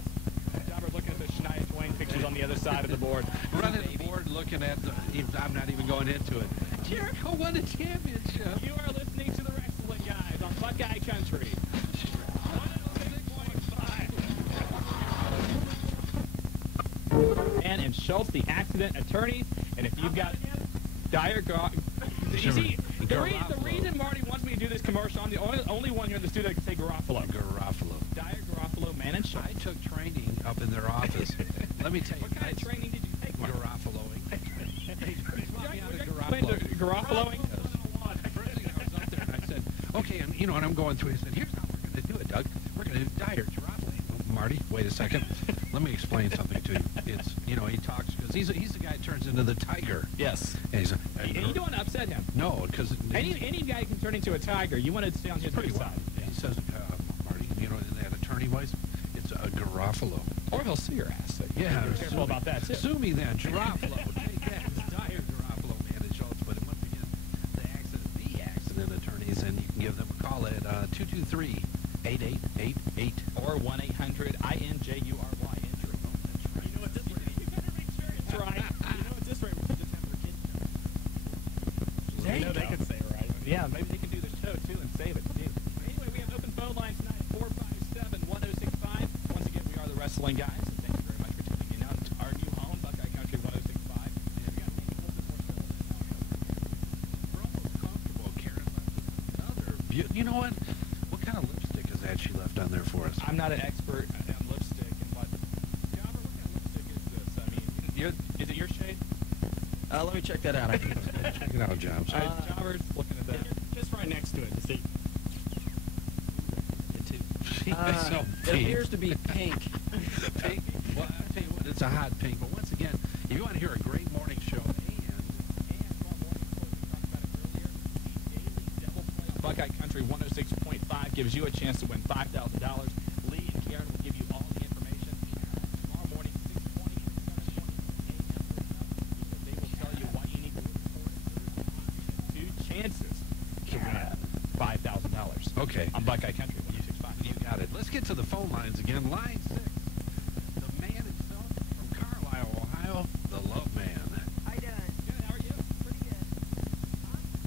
Jobber's looking at the Shania Twain pictures on the other side of the board. Running the board, looking at the. I'm not even going into it. Jericho won the championship. You are listening to the Wrestling Guys on Buckeye Country. 106.5. And Schultz, the accident attorneys, and if you've got dire you see, the reason Marty wants me to do this commercial, I'm the only one here in the studio that can say Garofalo. Dire Garofalo, man and Schultz. I took training up in their office. Let me tell you. What kind of training did you take? Garofaloing. Garofaloing? First thing I was up there, and I said, okay, and you know, and I'm going through. He said, here's how we're going to do it, Doug. We're going to do Dire Garofaloing. Marty, wait a second. Let me explain something to you. It's, you know, he talks because he's the guy that turns into the tiger. Yes. And he's And you don't want to upset him. no, because Any guy can turn into a tiger. You want to stay on his pretty good well. side. He says, Marty, you know, in that attorney voice, it's a Garofalo. Or he'll sue your ass. So Yeah, be careful about that, too. Sue me then, Garofalo. Take that. It's Dire Garofalo, man, and Schultz. But once again, the accident attorneys, and you can give them a call at 223-8888. Or 1-800-INJURY injury. You know what this rate? You better make sure it's right. You know what this rate? We should just have our kids show. There you know they go. could say it right. Yeah, maybe they can do the show too and save it too. Anyway, we have open phone lines tonight, 457-1065. Once again, we are the Wrestling Guys. And thank you very much for tuning in on our new home, Buckeye Country 1065. And we got Andy Wilson for show this We're almost comfortable. Karen left another. You know what? What kind of lipstick is that she left on there for us? I'm not an expert on lipstick and what. Jobber, what kind of lipstick is this? I mean, is it your shade? Let me check that out. Check it out, Jobs. Jobber's looking at that. Just right next to it to see. It's so It pink. appears to be pink. Pink. Well, I'll tell you what, it's a hot pink. But once again, if you want to hear a great morning show Buckeye Country 106.5 gives you a chance to win $5,000. Lee and Karen will give you all the information tomorrow morning, 6:20 and 7:20 a.m. They will tell you what you need to report. 2 chances to win $5,000. Okay. On Buckeye Country 106.5. You got it. Let's get to the phone lines again. Line 6. The man himself from Carlisle, Ohio, the Love Man. How you doing? Good. How are you? Pretty good. I'm on the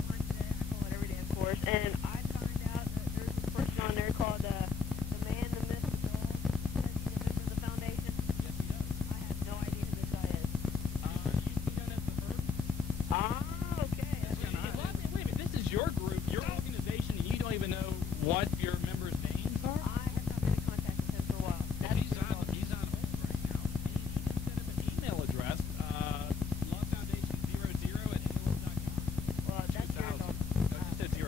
hotline today. I call it every day, of course. And I found out that there's this person on there called the Man, the Myth, the Dog. Says he's a member of the foundation. Yes, he does. I have no idea who this guy is. You know that's the Herd? Ah, okay. That's Wait a minute. This is your group, your organization, and you don't even know what your members' names are? I have not been in contact with him for a while. That's He's pretty cool. on hold right now. Set up an email address, lovefoundation00@aol.com. Well, that's your fault. You said 00.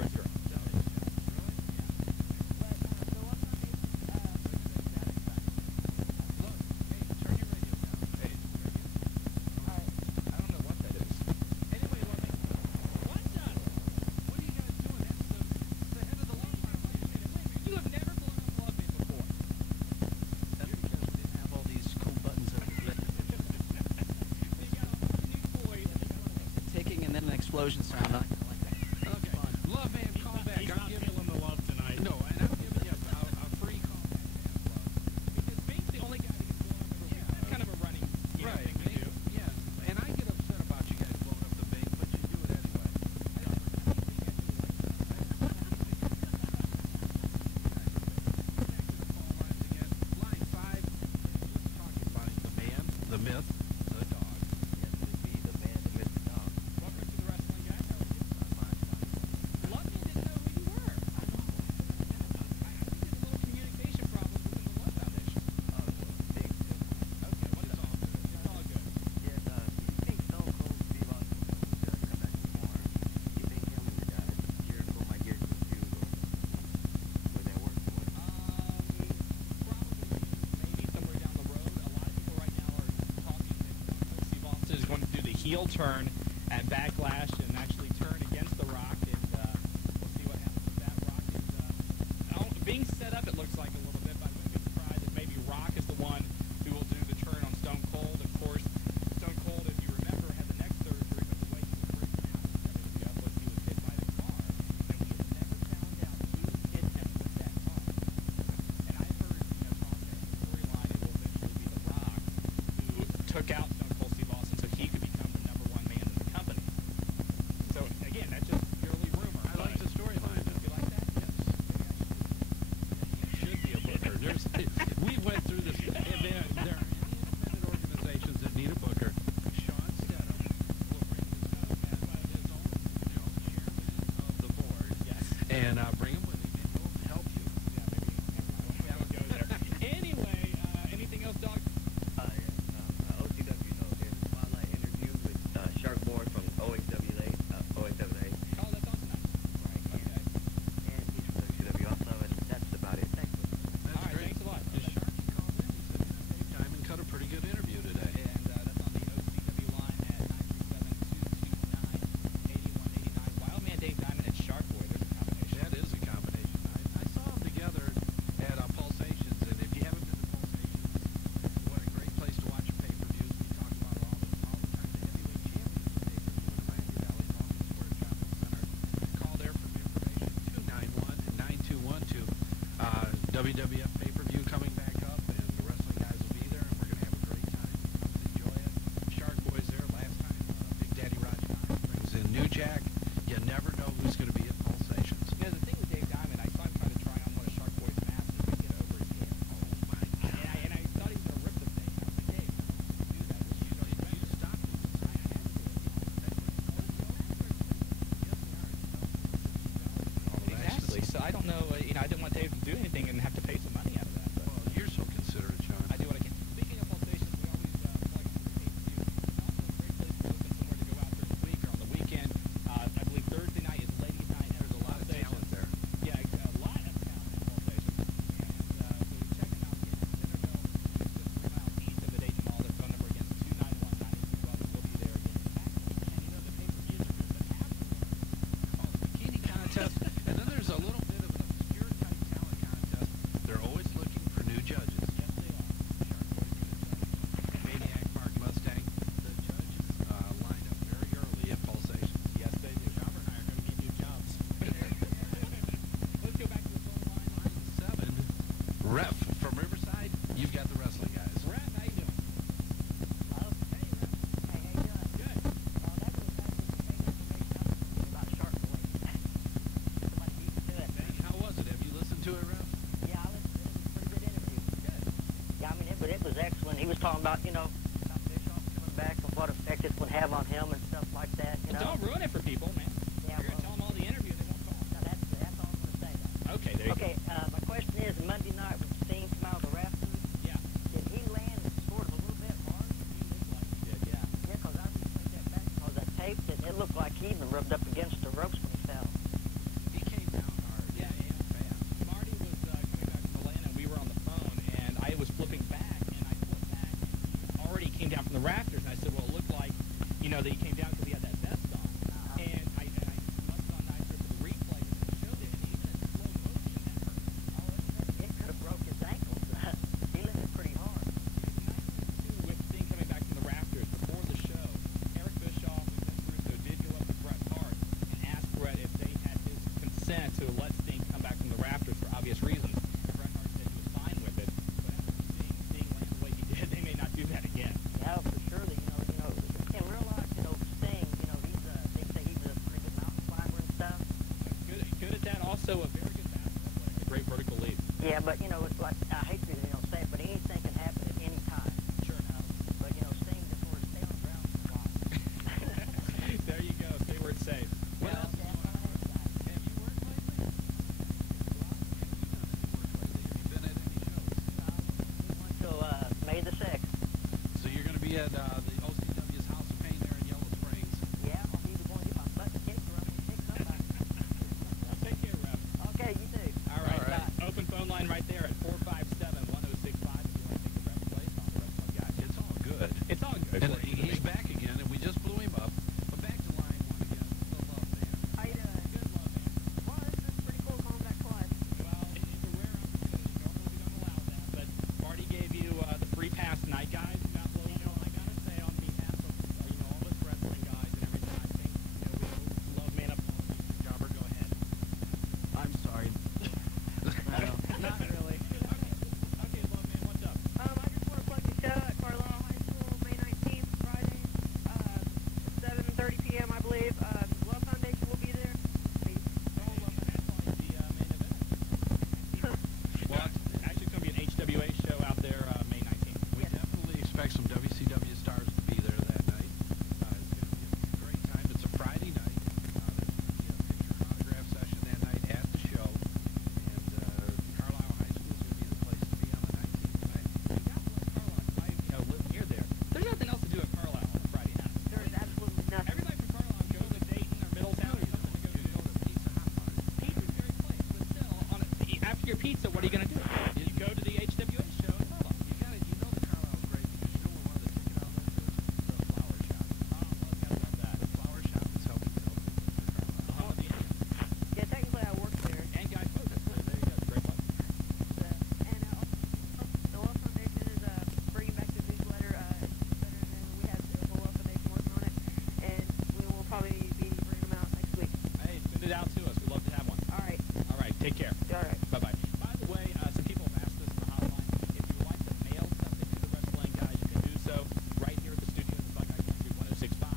But the Love Foundation, Look, hey, turn your radio down. Hey, I don't know what that is. Anyway, what's up? what are you guys doing? That's the head of the Love Foundation. You have never blown up Love Band before. That's because we didn't have all these cool buttons over there. You got a bunch of new toys. Ticking and then an explosion sound. I like that. Okay. Love Man, call back. He's I'm not giving feeling the love tonight. No, and I'm giving you a free call back, man. Because Bing's the only guy that gets blown up every week. That's kind of a running Right. thing we do. Yeah. And I get upset about you guys blowing up the bank, but you do it anyway. Line 5, let's talk about the man, the myth, the dog. Welcome to the Wrestling Guys. How are you? Love Me didn't know who you were. I think there's a little communication problem within the Love Foundation. Okay, what is all good? It's all good. Probably, maybe somewhere down the road. A lot of people right now are talking heel turn at Backlash and actually turn against The Rock, and we'll see what happens with that. Rock is being set up, it looks like, a little bit, but I wouldn't be surprised if maybe Rock is the one who will do the turn on Stone Cold. Of course, Stone Cold, if you remember, had the neck surgery, but the way he was breaking out in WWF was he was hit by the car, and we have never found out who hit him with that car. And I've heard, talk that the storyline, it will eventually be The Rock, who took out Stone Cold Steve Austin so he could become the number one man in the company. So, again, that's just purely rumor. I like the storyline. You like that? Yes. Should be a booker. We went through this. There are any independent organizations that need a booker. Shawn Stedham will bring his own chairman of the board. Yes. And bring him with him, and he'll help you. Yeah, maybe. I won't go there. Anyway, anything else, Doug? OCW, there's a spotlight interview with Shark Boy from OHWA. Oh, that's on tonight. Right. Okay. And he's from WCW also, and that's about it. Thanks. That's All right, great. thanks a lot. The Shark called in. He said, Dave Diamond cut a pretty good interview today. And that's on the OCW line at 937-229-8189. Wildman Dave Diamond and Shark Boy. There's a combination. That is a combination. I saw them together at Pulsations, and if you haven't been to Pulsations, what a great place to watch a pay-per-views. We talk about all the time. The heavyweight championship pay-per-view in Miami Valley, Longest Square Shopping Center. Call there for information, 291-9212. WWF pay-per-view coming back up, and the wrestling guys will be there, and we're going to have a great time. Enjoy it. Shark Boy's there. Last time, Big Daddy Roger brings in New Jack. You never know who's going to be at Pulsations. The thing with Dave Diamond, I saw him try to try on one of Shark Boy's masks and get over his head. Oh, my God. And I thought he was going to rip the thing. I was like, Dave, do that. You stop this. I had to do it. Exactly. So I don't know, I didn't want Dave to do anything and have to pay some money out of that. But Well, you're so considerate, Shawn. I do what I can. Speaking of Pulsations, we always plug into the pay-per-view. It's also a great place to look at somewhere to go out during the week or on the weekend. I believe Thursday night is ladies' night. There's a lot of talent there. Yeah, a lot of talent in Pulsations. And so check them out. Get in Centerville. It's just 3 miles east of the Dayton Mall. Their phone number again is 291-9212. We'll be there again. And the pay-per-views are good, but afterwards, Called the bikini contest, and then there's a little bit of an obscure type talent contest. They're always looking for new judges. yes, they are. Shark Boy's going to judge Maniac Mark Mustang. The judges line up very early at Pulsations. Yes, they do. Robert and I are going to get new jobs. Let's go back to the phone line. Line 7, Ref from Riverside. You've got the wrestling guys. Ref, how you doing? Hello? Hey, Ref. Hey, how you doing? Good. Well, that was information about Shark Boy. Somebody beat me to it. How was it? Have you listened to it, Ref? Yeah, I listened to it. It was a pretty good interview. Good. Yeah, I mean, it was excellent. He was talking about, about Bischoff coming back and what effect it would have on him and stuff like that, Don't ruin it for people, man. Yeah, You're going to tell them all the interview, they won't call. no, that's all I'm going to say, though. Okay, there you Okay, my question is, Monday night when Sting came out of the rafters, go. Yeah. did he land sort of a little bit hard? You look like you did, yeah. Yeah, because I replayed that back because I taped it, and it looked like he even rubbed up against the ropes when he fell. He came down hard. Yeah, and fast. Marty was coming back from Atlanta, and we were on the phone, and I was flipping back, and I flipped back, and he already came down from the rafters, and I said, well, it looked like, that he came down because he had that vest on. And I must have gone Nitro for the replay, and it showed it, and even in slow motion, that hurt. It could have broke his ankles. He landed pretty hard. With Sting coming back from the rafters before the show, Eric Bischoff and Vince Russo did go up to Bret Hart and ask Bret if they had his consent to let Sting come back from the rafters for obvious reasons. And Bret Hart said he was fine with it, but after seeing Sting land the way he did, they may not do that again. Yeah, for sure. In real life, Sting, they say he was a pretty good mountain climber and stuff. Good at that. Also a very good basketball player. A great vertical leap. Yeah, but it's like I hate to say it, but anything can happen at any time. Sure. But Sting just sort of stay on the ground for a while. There you go. Stay where it's safe. What else do you want to work on? Have you worked lately? Have you been at any shows? So May the 6th. So you're going to be at the OCW's House of Pain there in Yellow Springs. Yeah, I'm either going to get my butt kicked or I'm going to kick somebody. Take care, Ref. Okay, you too. All right. Open phone line right there at 457-1065 if you want to take the Ref place on the Wrestling Guy. It's all good. It's all good. And he's back again, and we just blew expect some WCW stars to be there that night. It's going to be a great time. It's a Friday night. There's going to be a picture autograph session that night at the show. And Carlisle High School is going to be the place to be on the 19th tonight. You got one Carlisle, live near there. There's nothing else to do at Carlisle on a Friday night. There is absolutely nothing. Everybody from Carlisle goes to Dayton or Middletown or something to go to the Pizza Hut. Pizza's a great place, but still, after your pizza, what are you going to do? You go to the HWA show in Carlisle. You got it. You know the Carlisle is great because you know where one of the ticket outlets is? The Flower Shop. Love that. The Flower Shop is helping fill the Carlisle. The home of the Indians. Yeah, technically I work there. And Guy Focus. There you go. Great place. And the Love Foundation is bringing back the newsletter. It's better than we have the whole Love Foundation working on it. And we will probably be bringing them out next week. Hey, send it out to us. We'd love to have one. All right. All right. Take care. All right. Bye-bye. By the way, some people have asked this in the hotline. If you would like to mail something to the Wrestling Guys, you can do so right here at the studio in Buckeye Country 1065,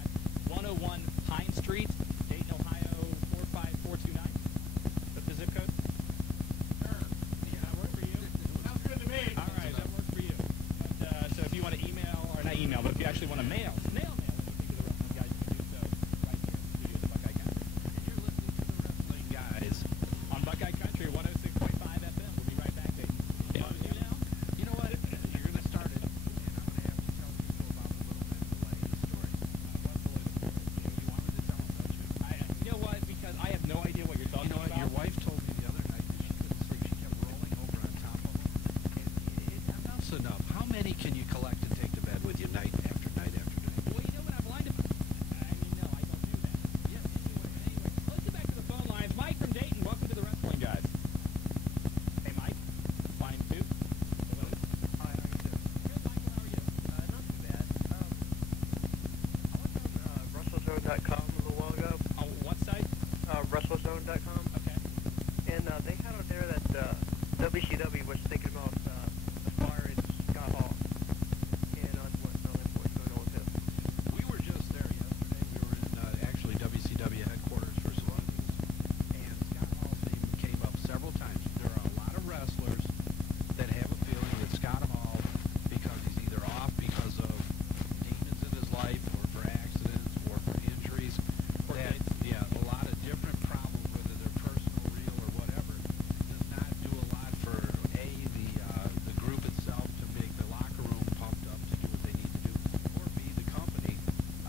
101 Pine Street, Dayton, Ohio 45429. That's the zip code? Sure. Yeah, that work for you? Sounds good to me. All right, that works for you. But, so if you want to email, or not email, but if you actually want to mail anything to the Wrestling Guys, you can do so right here at the studios of Buckeye Country. And you're listening to the Wrestling Guys. On Buckeye Country 106.5 FM. We'll be right back, Dayton. You know what? You're going to start it, and I'm going to have to tell people about the Little Men Delay story. What's the latest story? You wanted to tell them, don't you? You know what? Because I have no idea what you're talking You know what? about. Your wife told me the other night that she couldn't sleep. She kept rolling over on top of them. And enough's enough. How many can you collect and take to bed with you night after night after night? Well, you know what I've lied about? I mean, no, I don't do that. Yeah, anyway, let's get back to the phone lines. Mike from Dayton, welcome to the Wrestling Guys. Hey, Mike. Line 2. Hello. Hi, how are you doing? Good, Michael. How are you? Not too bad. I was on WrestleZone.com a little while ago. On what site? WrestleZone.com. Okay. And they had on there that WCW was thinking about firing Scott Hall. And I just want to know what's going on with him. We were just there yesterday. We were in actually WCW headquarters for Columbus, and Scott Hall's name came up several times. There are a lot of wrestlers that have a feeling that Scott Hall, because he's either off because of demons in his life, or for accidents, or for injuries, a lot of different problems, whether they're personal, real, or whatever, does not do a lot for the group itself to make the locker room pumped up to do what they need to do, or B, the company.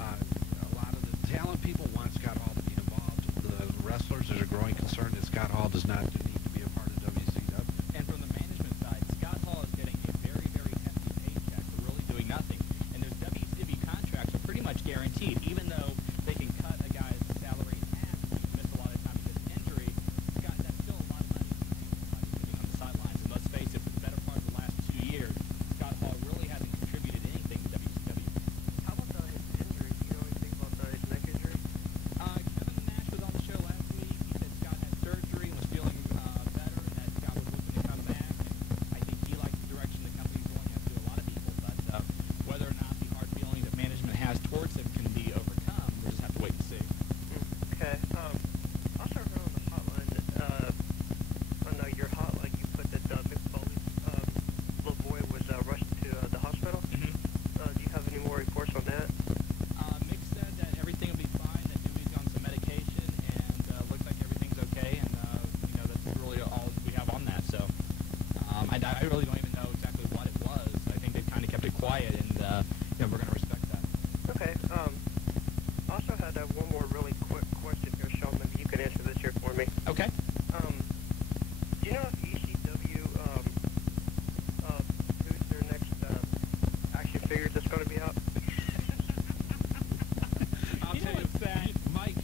A lot of the talent people want Scott Hall to be involved. The wrestlers, there's a growing concern that Scott Hall does not need to be a part of WCW. And from the management side, Scott Hall is getting a very, very hefty paycheck for really doing nothing. And those WCW contracts are pretty much guaranteed, even though they can cut a guy's salary in half if he's missed a lot of time because of injury. Scott, that's still a lot of money for somebody sitting on the sidelines. And let's face it, for the better part of the last 2 years, Scott Hall really hasn't contributed anything to WCW. How about his injury? Do you know anything about his neck injury? Kevin Nash was on the show last week. He said Scott had surgery and was feeling better, and that Scott was looking to come back. And I think he likes the direction the company's going, as do a lot of people. But whether or not the hard feeling that management has towards him can be overcome, we'll just have to wait and see. Okay. Also heard on the hotline that on your hotline you put that Mick Foley's little boy was rushed to the hospital. Do you have any more reports on that? Mick said that everything will be fine, that Dewey's on some medication, and looks like everything's okay, and that's really all we have on that. So I really don't even know exactly what it was. I think they've kind of kept it quiet, and we're going to respect that. Okay. I also had one more really quick question here, Shawn. Maybe you can answer this here for me. Okay. Do you know if ECW who's their next action figure that's going to be out? I'll tell you, Mike,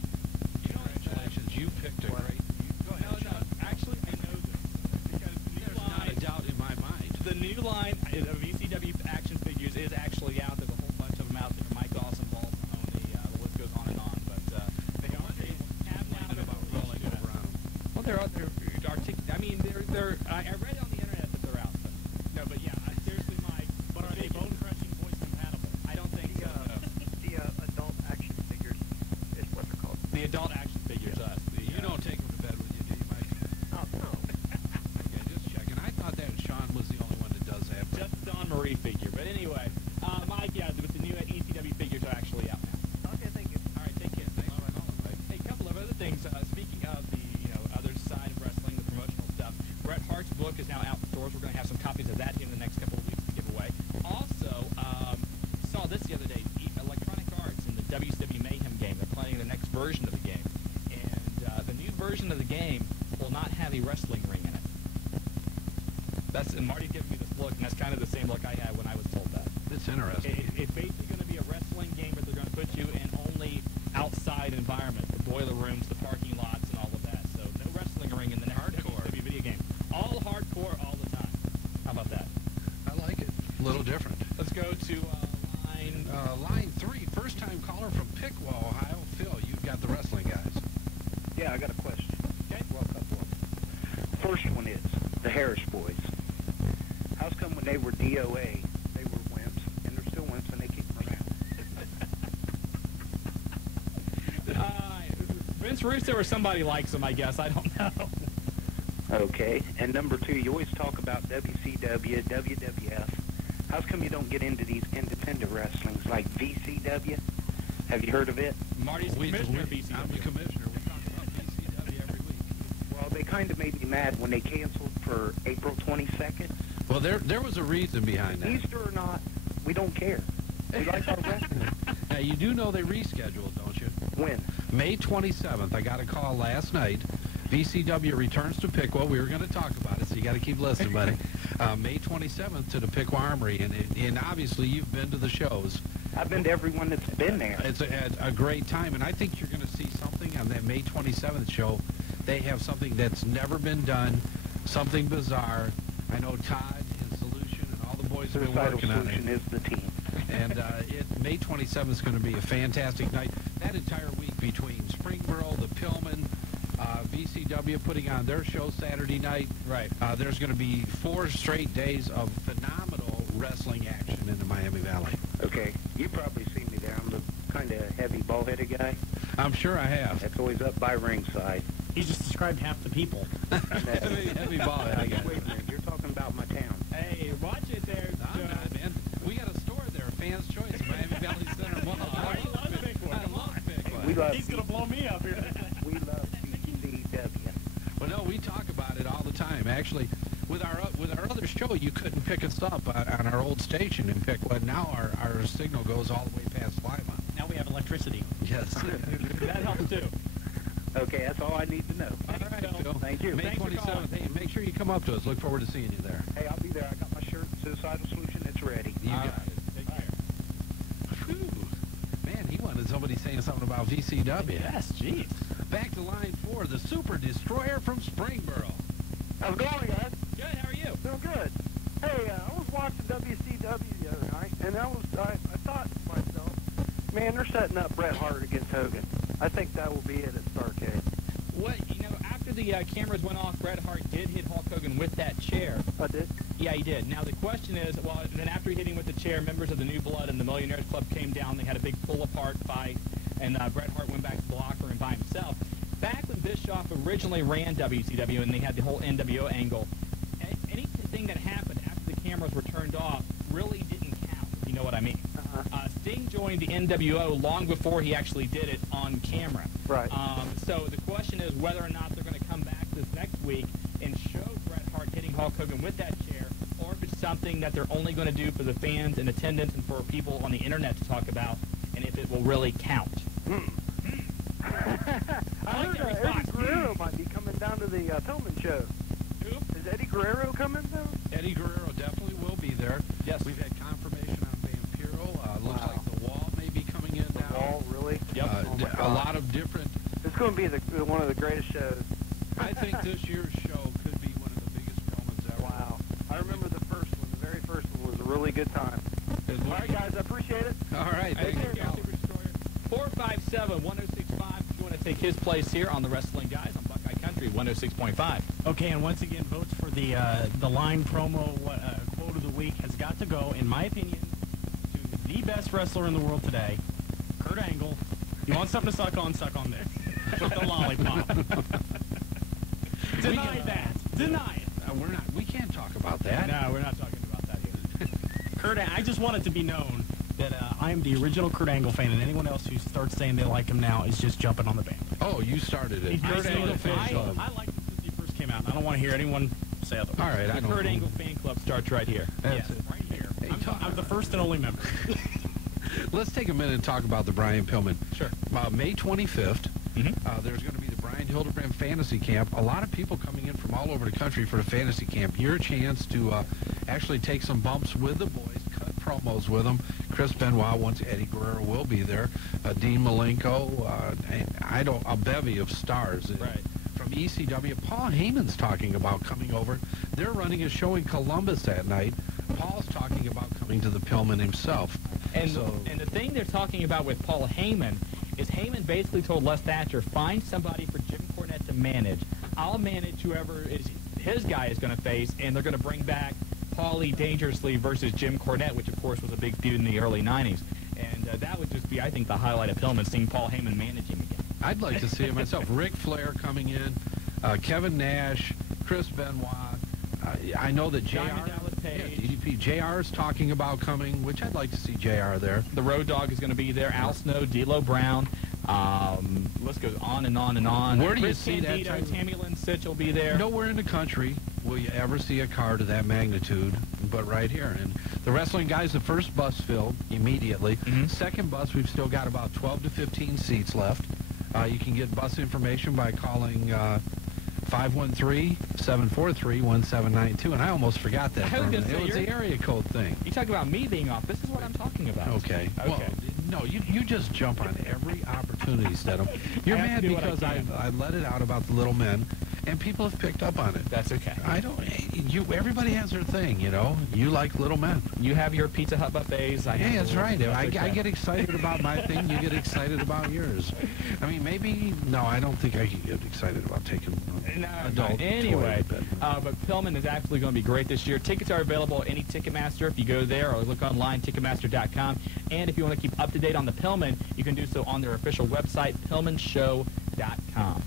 congratulations. You picked a great... Go ahead, Shawn. Actually, I know this because There's not a doubt in my mind. the new line of ECW action figures is actually out. There's a whole bunch of them out there. Mike Dawson, Paul Mahoney, the list goes on and on. But they have now been about rolling over on them. Well, they're I mean, I read on the internet that they're out. But yeah, seriously, Mike. But are they bone-crushing voice compatible? I don't think so. No. The adult action figures is what they're called. The adult action figures, You don't take them to bed with you, do you, Mike? Oh, no. Okay, just checking. I thought that Shawn was the only one that does that. Just Don Marie figure. But anyway, yours. We're going to have some copies of that in the next couple of weeks to give away. Also, saw this the other day. Electronic Arts in the WCW Mayhem game. They're playing the next version of the game. And the new version of the game will not have a wrestling ring in it. And Marty's giving me this look, and that's kind of the same look I had when I was told that. It's interesting. It's basically going to be a wrestling game, but they're going to put you in only outside environment, the boiler rooms, the parking lots, and all of that. So no wrestling ring in the next WCW video game. All hardcore all the time. How about that? I like it. A little different. Let's go to line 3. First-time caller from Piqua, Ohio. Phil, you've got the wrestling guys. Yeah, I got a question. Okay. Well, a couple of them. First one is the Harris boys. How's come when they were DOA, they were wimps, and they're still wimps, and they keep them around? Vince Russo or somebody likes them, I guess. I don't know. Okay. And number 2, you always talk about WCW, WWF. How's come you don't get into these independent wrestlings like VCW? Have you heard of it? Marty's commissioner of VCW. I'm the commissioner. We talk about VCW every week. Well, they kind of made me mad when they canceled for April 22nd. Well, there was a reason behind that. Easter or not, we don't care. We like our wrestling. Now, you do know they rescheduled, don't you? When? May 27th. I got a call last night. VCW returns to Piqua. We were going to talk about it, so you got to keep listening, buddy. May 27th to the Piqua Armory, and obviously you've been to the shows. I've been to everyone that's been there. It's a great time, and I think you're going to see something on that May 27th show. They have something that's never been done, something bizarre. I know Todd and Solution and all the boys have been working on it. Solution is the team. And May 27th is going to be a fantastic night. That entire week between Springboro, the Pillman, VCW putting on their show Saturday night. Right. There's going to be 4 straight days of phenomenal wrestling action in the Miami Valley. Okay. You probably see me there. I'm the kind of heavy, ball-headed guy. I'm sure I have. That's always up by ringside. He just described half the people. heavy ball-headed guy. Wait a minute. You're talking about my town. Hey, watch it there, I'm not, man. We got a store there, Fans Choice, Miami Valley Center Mall. I love Piqua. He's going to blow me up here. We love VCW. Well, no, we talk about it all the time. Actually, with our other show, you couldn't pick us up on our old station in Piqua. Now our signal goes all the way past Lima. Now we have electricity. Yes. That helps too. Okay, that's all I need to know. All right, Phil. Thank you. May 27th. Hey, make sure you come up to us. Look forward to seeing you there. Hey, I'll be there. I got my shirt, Suicidal Solution. It's ready. You got it. Take care. Whew. Man, he wanted somebody saying something about VCW. Yes, jeez. Back to line 4, the Super Destroyer from Springboro. How's it going, guys? Good, how are you? Doing good. Hey, I was watching WCW the other night, and I thought to myself, man, they're setting up Bret Hart against Hogan. I think that will be it at Starrcade. What, after the cameras went off, Bret Hart did hit Hulk Hogan with that chair. I did? Yeah, he did. Now, the question is, well, then after he hit him with the chair, members of the New Blood and the Millionaires Club came down. They had a big pull-apart fight, and Bret Hart went back to the locker room by himself. Back when Bischoff originally ran WCW and they had the whole NWO angle, anything that happened after the cameras were turned off really didn't count, if you know what I mean. Sting joined the NWO long before he actually did it on camera. Right. So the question is whether or not they're going to come back this next week and show Bret Hart hitting Hulk Hogan with that chair, or if it's something that they're only going to do for the fans in attendance and for people on the internet to talk about, and if it will really count. I heard Eddie Guerrero might be coming down to the Pillman show. Who? Is Eddie Guerrero coming down? Eddie Guerrero definitely will be there. Yes. We've had confirmation on Vampiro. Looks like the Wall may be coming in now. Wall, really? Yep. A lot of different. It's going to be one of the greatest shows. I think this year's show could be one of the biggest Pillmans ever. Wow. I remember the first one. The very first one was a really good time. All right, guys. I appreciate it. All right. Hey, Thank you. Super Destroyer. 457-1065 if you want to take his place here on the Wrestling Guys on Buckeye Country 106.5. Okay, and once again, votes for the line promo quote of the week has got to go, in my opinion, to the best wrestler in the world today, Kurt Angle. You want something to suck on this. With the lollipop. Deny that. Deny it. We can't talk about that. No, we're not talking about that here. I just want it to be known that I am the original Kurt Angle fan, and anyone else who starts saying they like him now is just jumping on the band. Oh, you started it. I liked him since he first came out, and I don't want to hear anyone say otherwise. All right, I The don't Kurt know. Angle fan club starts right here. Yes, right here. I'm the first and only member. Let's take a minute and talk about the Brian Pillman. Sure. May 25th, Mm-hmm. there's going to be the Brian Hildebrand Fantasy Camp. A lot of people coming in from all over the country for the Fantasy Camp. Your chance to actually take some bumps with the boys, cut promos with them. Chris Benoit, once Eddie Guerrero will be there. Dean Malenko, and a bevy of stars. Right. From ECW, Paul Heyman's talking about coming over. They're running a show in Columbus that night. Paul's talking about coming to the Pillman himself. And So- and the thing they're talking about with Paul Heyman is Heyman basically told Les Thatcher, find somebody for Jim Cornette to manage. I'll manage whoever is his guy is going to face, and they're going to bring back Paulie Dangerously versus Jim Cornette, which of course was a big feud in the early 90s. And that would just be, I think, the highlight of Pillman, seeing Paul Heyman managing again. I'd like to see it myself. Ric Flair coming in, Kevin Nash, Chris Benoit. I know that JR, Diamond Dallas Page. DDP, JR is talking about coming, which I'd like to see JR there. The Road Dogg is going to be there. Al Snow, D'Lo Brown. Let's go on and on and on. Where do you Chris see that Candido, type of- Tammy Lynn Sitch will be there. Nowhere in the country will you ever see a card of that magnitude, but right here. And the wrestling guys, the first bus filled immediately. Mhm. Second bus, we've still got about 12 to 15 seats left. You can get bus information by calling 513-743-1792. And I almost forgot that. I was for a gonna minute. say, It was you're- the area code thing. You talk about me being off. This is what I'm talking about. Okay. Okay. Well, no, you just jump on every opportunity, Stedham. You're I have mad to do what I because can. I let it out about the little men, and people have picked up on it. That's okay. I don't. Everybody has their thing, you know. You like little men. You have your Pizza Hut buffets. I Yeah, have that's the- right. I okay. get excited about my thing. You get excited about yours. I mean, maybe. No, I don't think I can get excited about taking No, adult anyway, toy, but Pillman is absolutely going to be great this year. Tickets are available at any Ticketmaster if you go there or look online, Ticketmaster.com. And if you want to keep up to date on the Pillman, you can do so on their official website, PillmanShow.com.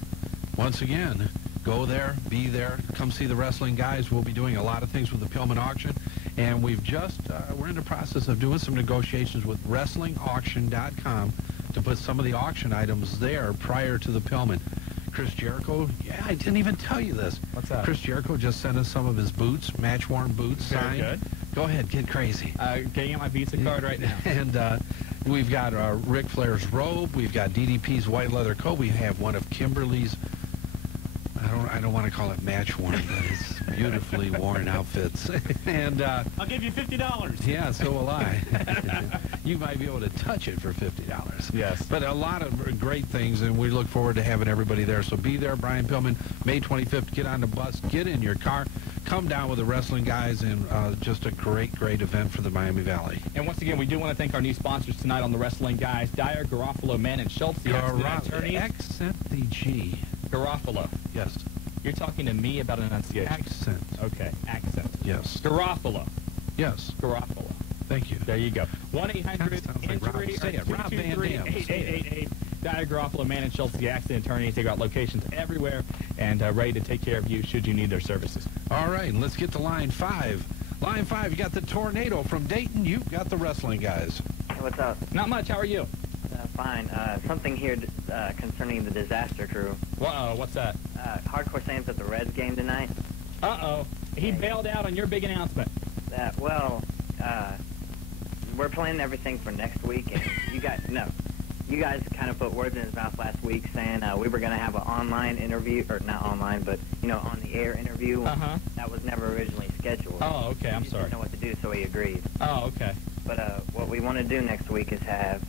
Once again, go there, be there, come see the wrestling guys. We'll be doing a lot of things with the Pillman auction, and we're in the process of doing some negotiations with WrestlingAuction.com to put some of the auction items there prior to the Pillman. Chris Jericho, I didn't even tell you this. What's that? Chris Jericho just sent us some of his boots, match-worn boots Very signed. good. Go ahead, get crazy. Getting out my Visa card right now. And we've got Ric Flair's robe. We've got DDP's white leather coat. We have one of Kimberly's, I don't want to call it match worn, but it's beautifully worn outfits. And I'll give you $50. yeah, so will I. You might be able to touch it for $50. Yes. But a lot of great things, and we look forward to having everybody there. So be there, Brian Pillman, May 25th. Get on the bus, get in your car, come down with the wrestling guys, and just a great event for the Miami Valley. And once again, we do want to thank our new sponsors tonight on the Wrestling Guys, Dyer, Garofalo, Mann, and Schultz, the accident attorneys. Accent the G. Garofalo. Yes. You're talking to me about enunciation. Accent. Okay, accent. Yes. Garofalo. Yes. Garofalo. Thank you. There you go. Kinda sounds like Rob. 1-800-INJURY Say it. Rob Van Dam. 223-8888. Dyer, Garofalo, Mann, and Schultz, the accident attorneys. They got locations everywhere and ready to take care of you should you need their services. All right, let's get to line 5. Line 5, you got the Tornado from Dayton. You've got the wrestling guys. Hey, what's up? Not much. How are you? Fine. Something here concerning the Disaster Crew. What's that? Hardcore Sam's at the Reds game tonight. Uh-oh. He bailed out on your big announcement. We're planning everything for next week, and you guys kind of put words in his mouth last week saying we were going to have an online interview, or not online, but, on the air interview. Uh-huh. That was never originally scheduled. Oh, okay. I'm He sorry. didn't know what to do, so he agreed. Oh, okay. But what we want to do next week is have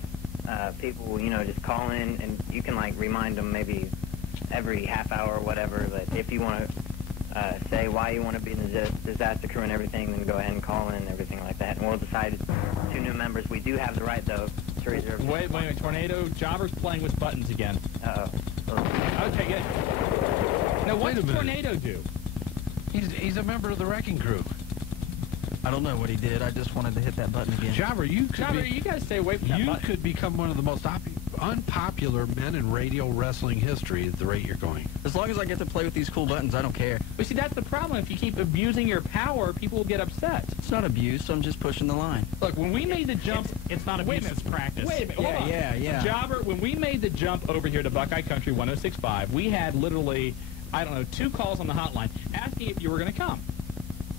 people, just call in, and you can, remind them maybe every half hour or whatever, but if you want to say why you want to be in the Disaster Crew and everything, then go ahead and call in and everything like that. And we'll decide 2 new members. We do have the right, though, to reserve. Wait, Tornado. Jobber's playing with buttons again. Uh-oh. Okay, good. Now, what Wait a does minute. Tornado do? He's a member of the Wrecking Crew. I don't know what he did. I just wanted to hit that button again. Jobber, you gotta stay away from that You button. could become one of the most unpopular men in radio wrestling history at the rate you're going. As long as I get to play with these cool buttons, I don't care. But see, that's the problem. If you keep abusing your power, people will get upset. It's not abuse. I'm just pushing the line. Look, when we made the jump... It's not Wait a abuse, minute. it's practice. Wait a minute. Hold on. Yeah. Jobber, when we made the jump over here to Buckeye Country 106.5, we had literally I don't know, 2 calls on the hotline asking if you were going to come.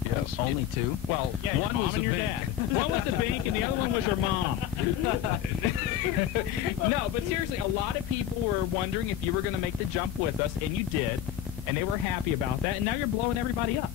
Yes. Only 2? Well, Yeah, one your was mom and your bank. dad. One was the bank, and the other one was your mom. No, but seriously, a lot of people were wondering if you were going to make the jump with us, and you did, and they were happy about that, and now you're blowing everybody up.